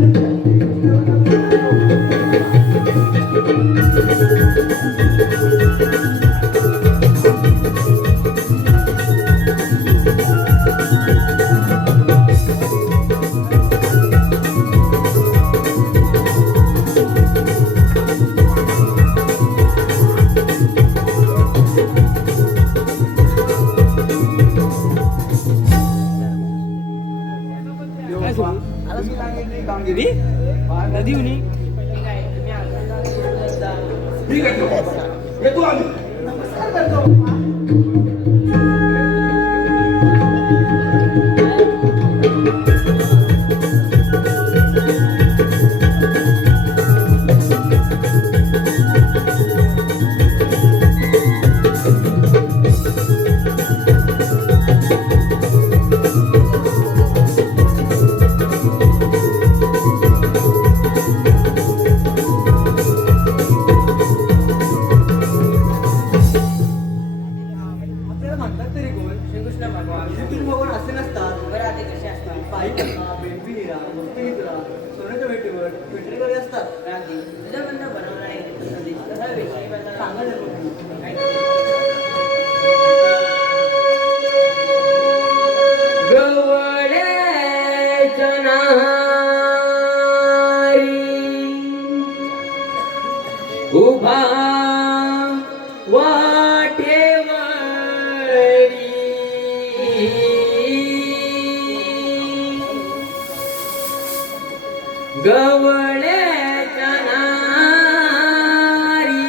तुम्ही सांगितली कामगिरी नदी उनी ठीक आहे येतो आम्ही. नमस्कार करतो. आपल्याला म्हणतात तरी कोण श्रीकृष्ण भगवान श्रीकृष्ण भगवान असे नसतात. बरं आता कसे असतात बाई कथा बेंबी हिरा भक्ती हिरा सोन्याच्या वेटीवर विठ्ठलकडे असतात. रागी तुझं बंद बनवणार आहे संदेश कसा विषय बदल सांगा जर कोणी. गवळ्याच्या नारी उभा वाटेवरी गवळ्याच्या नारी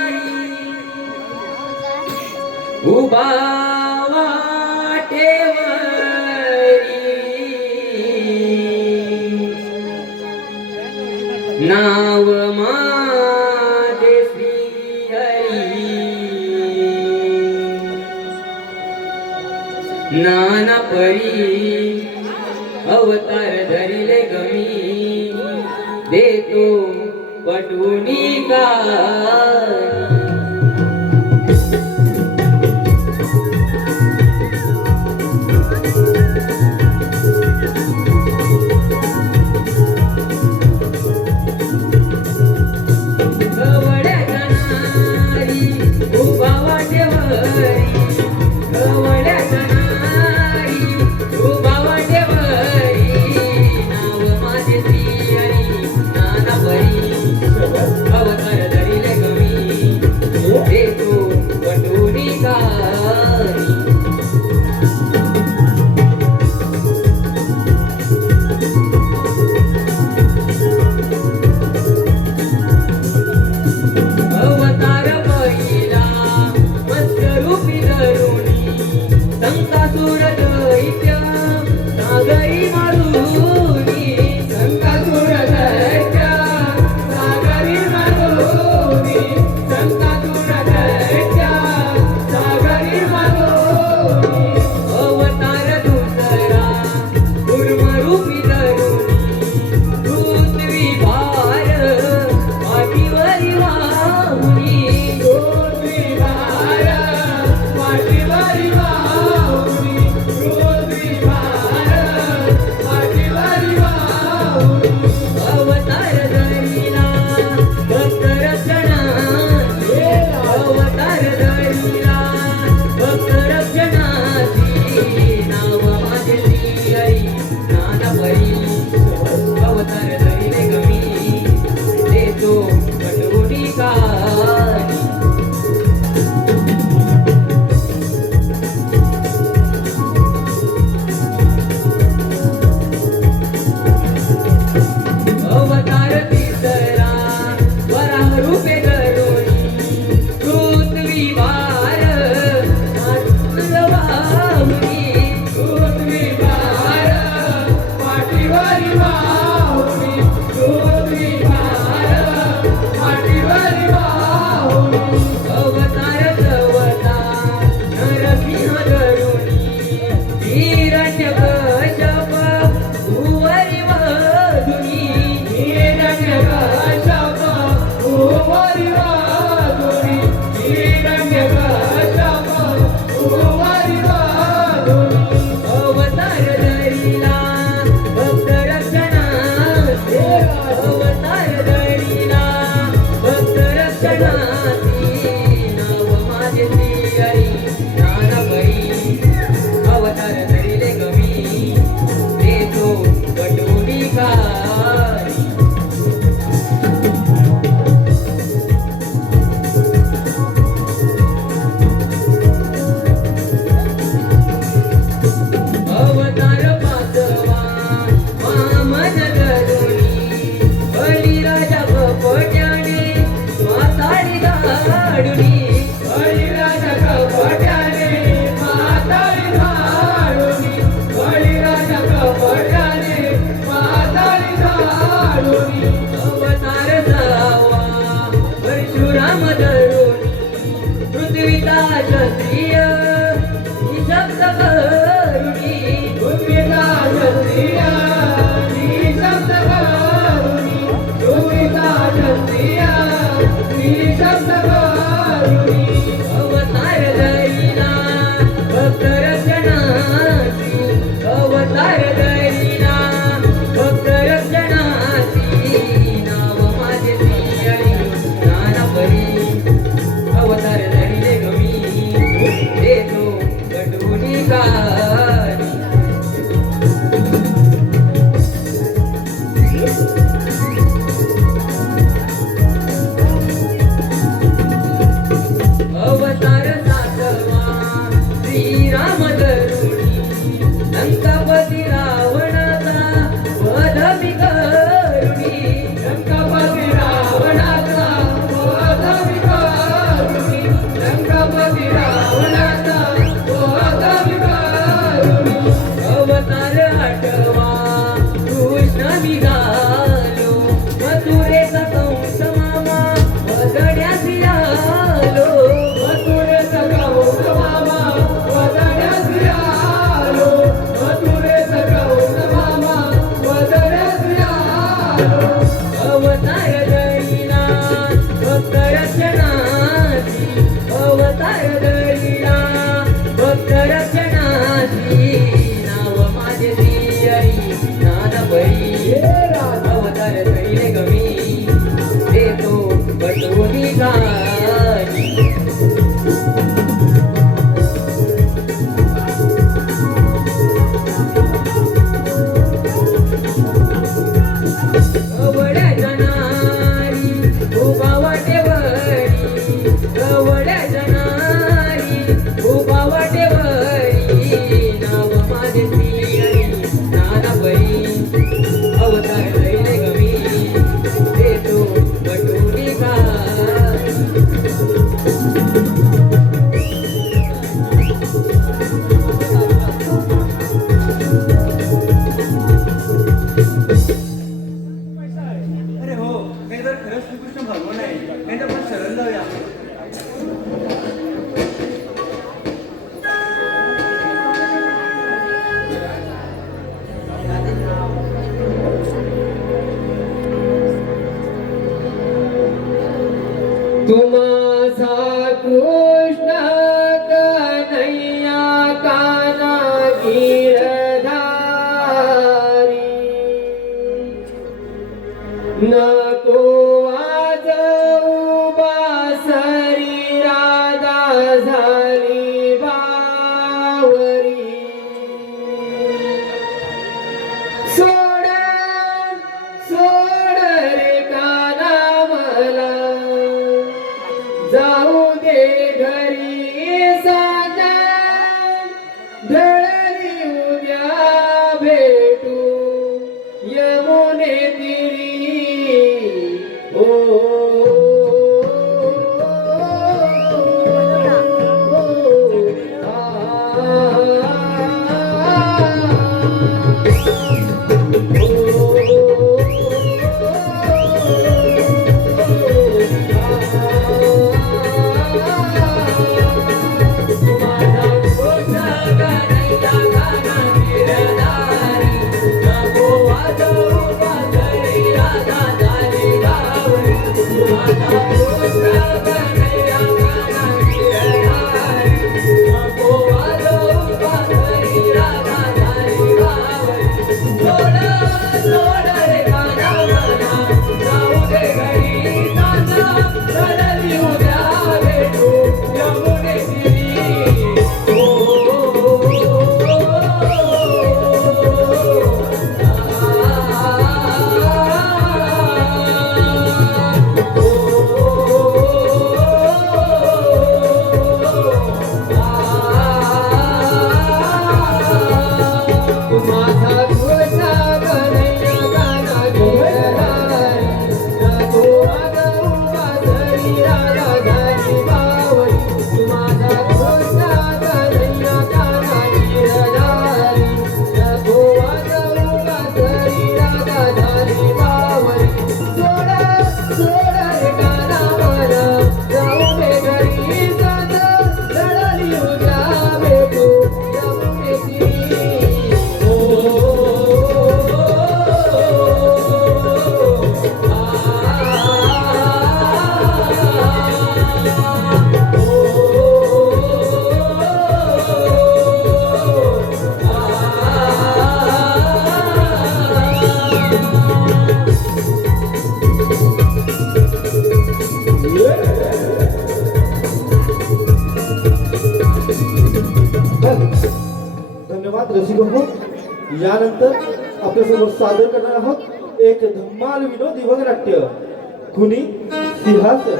उभा वाटेवरी नाव माझे श्री हरी नाना परी अवतार धरिले गमी देतो पटवुनी का गवळ्याच्या नारी उभा वाटेवरी गवळ्याच्या नारी उभा वाटेवरी नाव माझे श्री हरी नाना परी अवतार धरिले गमी देतो पटवुनी कारी अवतार पहिला मत्स्यरूपी धरुणी संकासुर दैत्य सागरी मारुनी संकासुर दैत्य सागरी मारुनी संकासुर दैत्य सागरी मारुनी अवतार दुसरा कुर्मरूपी धरुणी पृथ्वी भार पाठीवरी वाहुनी पृथ्वी भार पाठीवरी वाहुनी पृथ्वी भार पाठीवरी वाहुनी अवतार धरिला भक्त रक्षणाची अवतार धरिला भक्त रक्षणाची नाव माझे श्री हरी नाना परी अवतार धरिले गमी देतो पटवुनी कारी माझे श्रीहरी ज्ञानभरी अवतार धरिले कवी देतो बटुडी कारी अवतार पाचवा वामन धरुणी बळीराजा कपट्याने माताळी धाडुनी बळीराजा कपट्याने माताळी धाडुनी बळीराजा कपट्याने माताळी धाडुनी अवतार सहावा परशुराम धरुणी पृथ्वीचा क्षत्रिय निशब्द करुणी पृथ्वीचा क्षत्रिय निशब्द करुणी पृथ्वीचा क्षत्रिय निशब्द करुणी अवतार धरिला भक्त रक्षणाची अवतार धरिला भक्त रक्षणाची नाव माझे श्रीहरी ज्ञानभरी अवतार धरिले गमी देतो बटुडी कारी अवतार सातवा श्रीराम धरुणी लंकापती रावणाचा वध मी करुणी लंकापती रावणाचा वध मी करुणी लंकापती रावणाचा वध मी करुणी अवतार आठवा कृष्ण निघालो मथुरेचा कंस मामा वदण्यास आलो मथुरेचा कंस मामा वदण्यास आलो मथुरेचा कंस मामा वदण्यास आलो अवतार धरिला भक्त रक्षणाची अवतार धरिला भक्त रक्षणाची नाव माझे श्रीहरी ज्ञानभरी अवतार धरिले गमी देतो बटुडी कारी कवड्याच्या नारी उभा वाटेवरी कवड्याच्या नारी उभा वाटेवरी नाव माझे श्रीहरी ज्ञानभरी अवतार धरिले गमी देतो बटुडी कारी अरे हो हे जर खरंच श्रीकृष्ण भगवान आहे नाही तर आपण शरण जाऊया तुम्हासा कृष्ण कन्हैया काना गिरधारी नको आज उबासरी राधा झाली बावरी सोड सोड रे काना मला जाऊ दे घरी साजन ढळली उद्या भेटू यमुने तिरी ओ तू माझा कोणाचा नैया काना निरधारी नको वाजवू बासरी राधा झाली बावरी सोड सोड रे काना मला जाऊ दे घरी साथ लढली उद्या भेटू जाऊ दे धन्यवाद रसिको हो. यानंतर आपल्यासमोर सादर करणार आहोत एक धम्माल विनोदी वगनाट्य कुणी सिंहासन.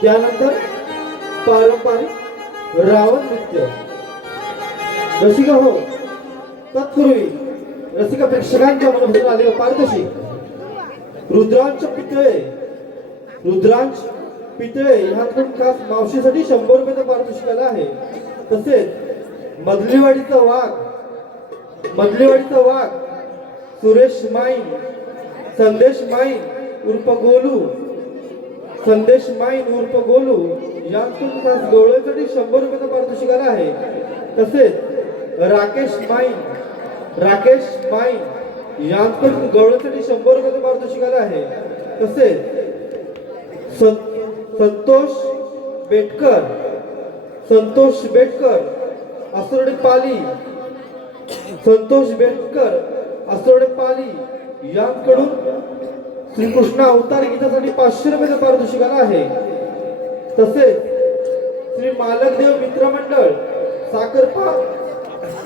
त्यानंतर पारंपरिक रावण नृत्य. रसिका हो, तत्पूर्वी रसिका प्रेक्षकांच्या मनापासून आलेल्या पारदर्शी रुद्रांश पितळे ह्यांकडून खास मावशीसाठी 100 रुपयाचं पारितोषिक आलं आहे. तसेच मधलीवाडीचा वाघ सुरेश माईन संदेश माईन उर्फ गोलू यांकडून खास गवळ्यासाठी 100 रुपयाचं पारितोषिक आलं आहे. तसेच राकेश माईन यांकडून गवळ्यासाठी 100 रुपयाचं पारितोषिक आलं आहे. तसेच संतोष बेटकर असरोडे पाली यांकडून श्रीकृष्ण अवतार गीतासाठी 500 रुपयाचं पारितोषिक आलं आहे. तसेच श्री मालकदेव मित्र मंडळ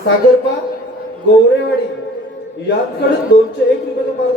सागरपा गौरेवाडी यांकडून 201 रुपयाचं पारितोषिक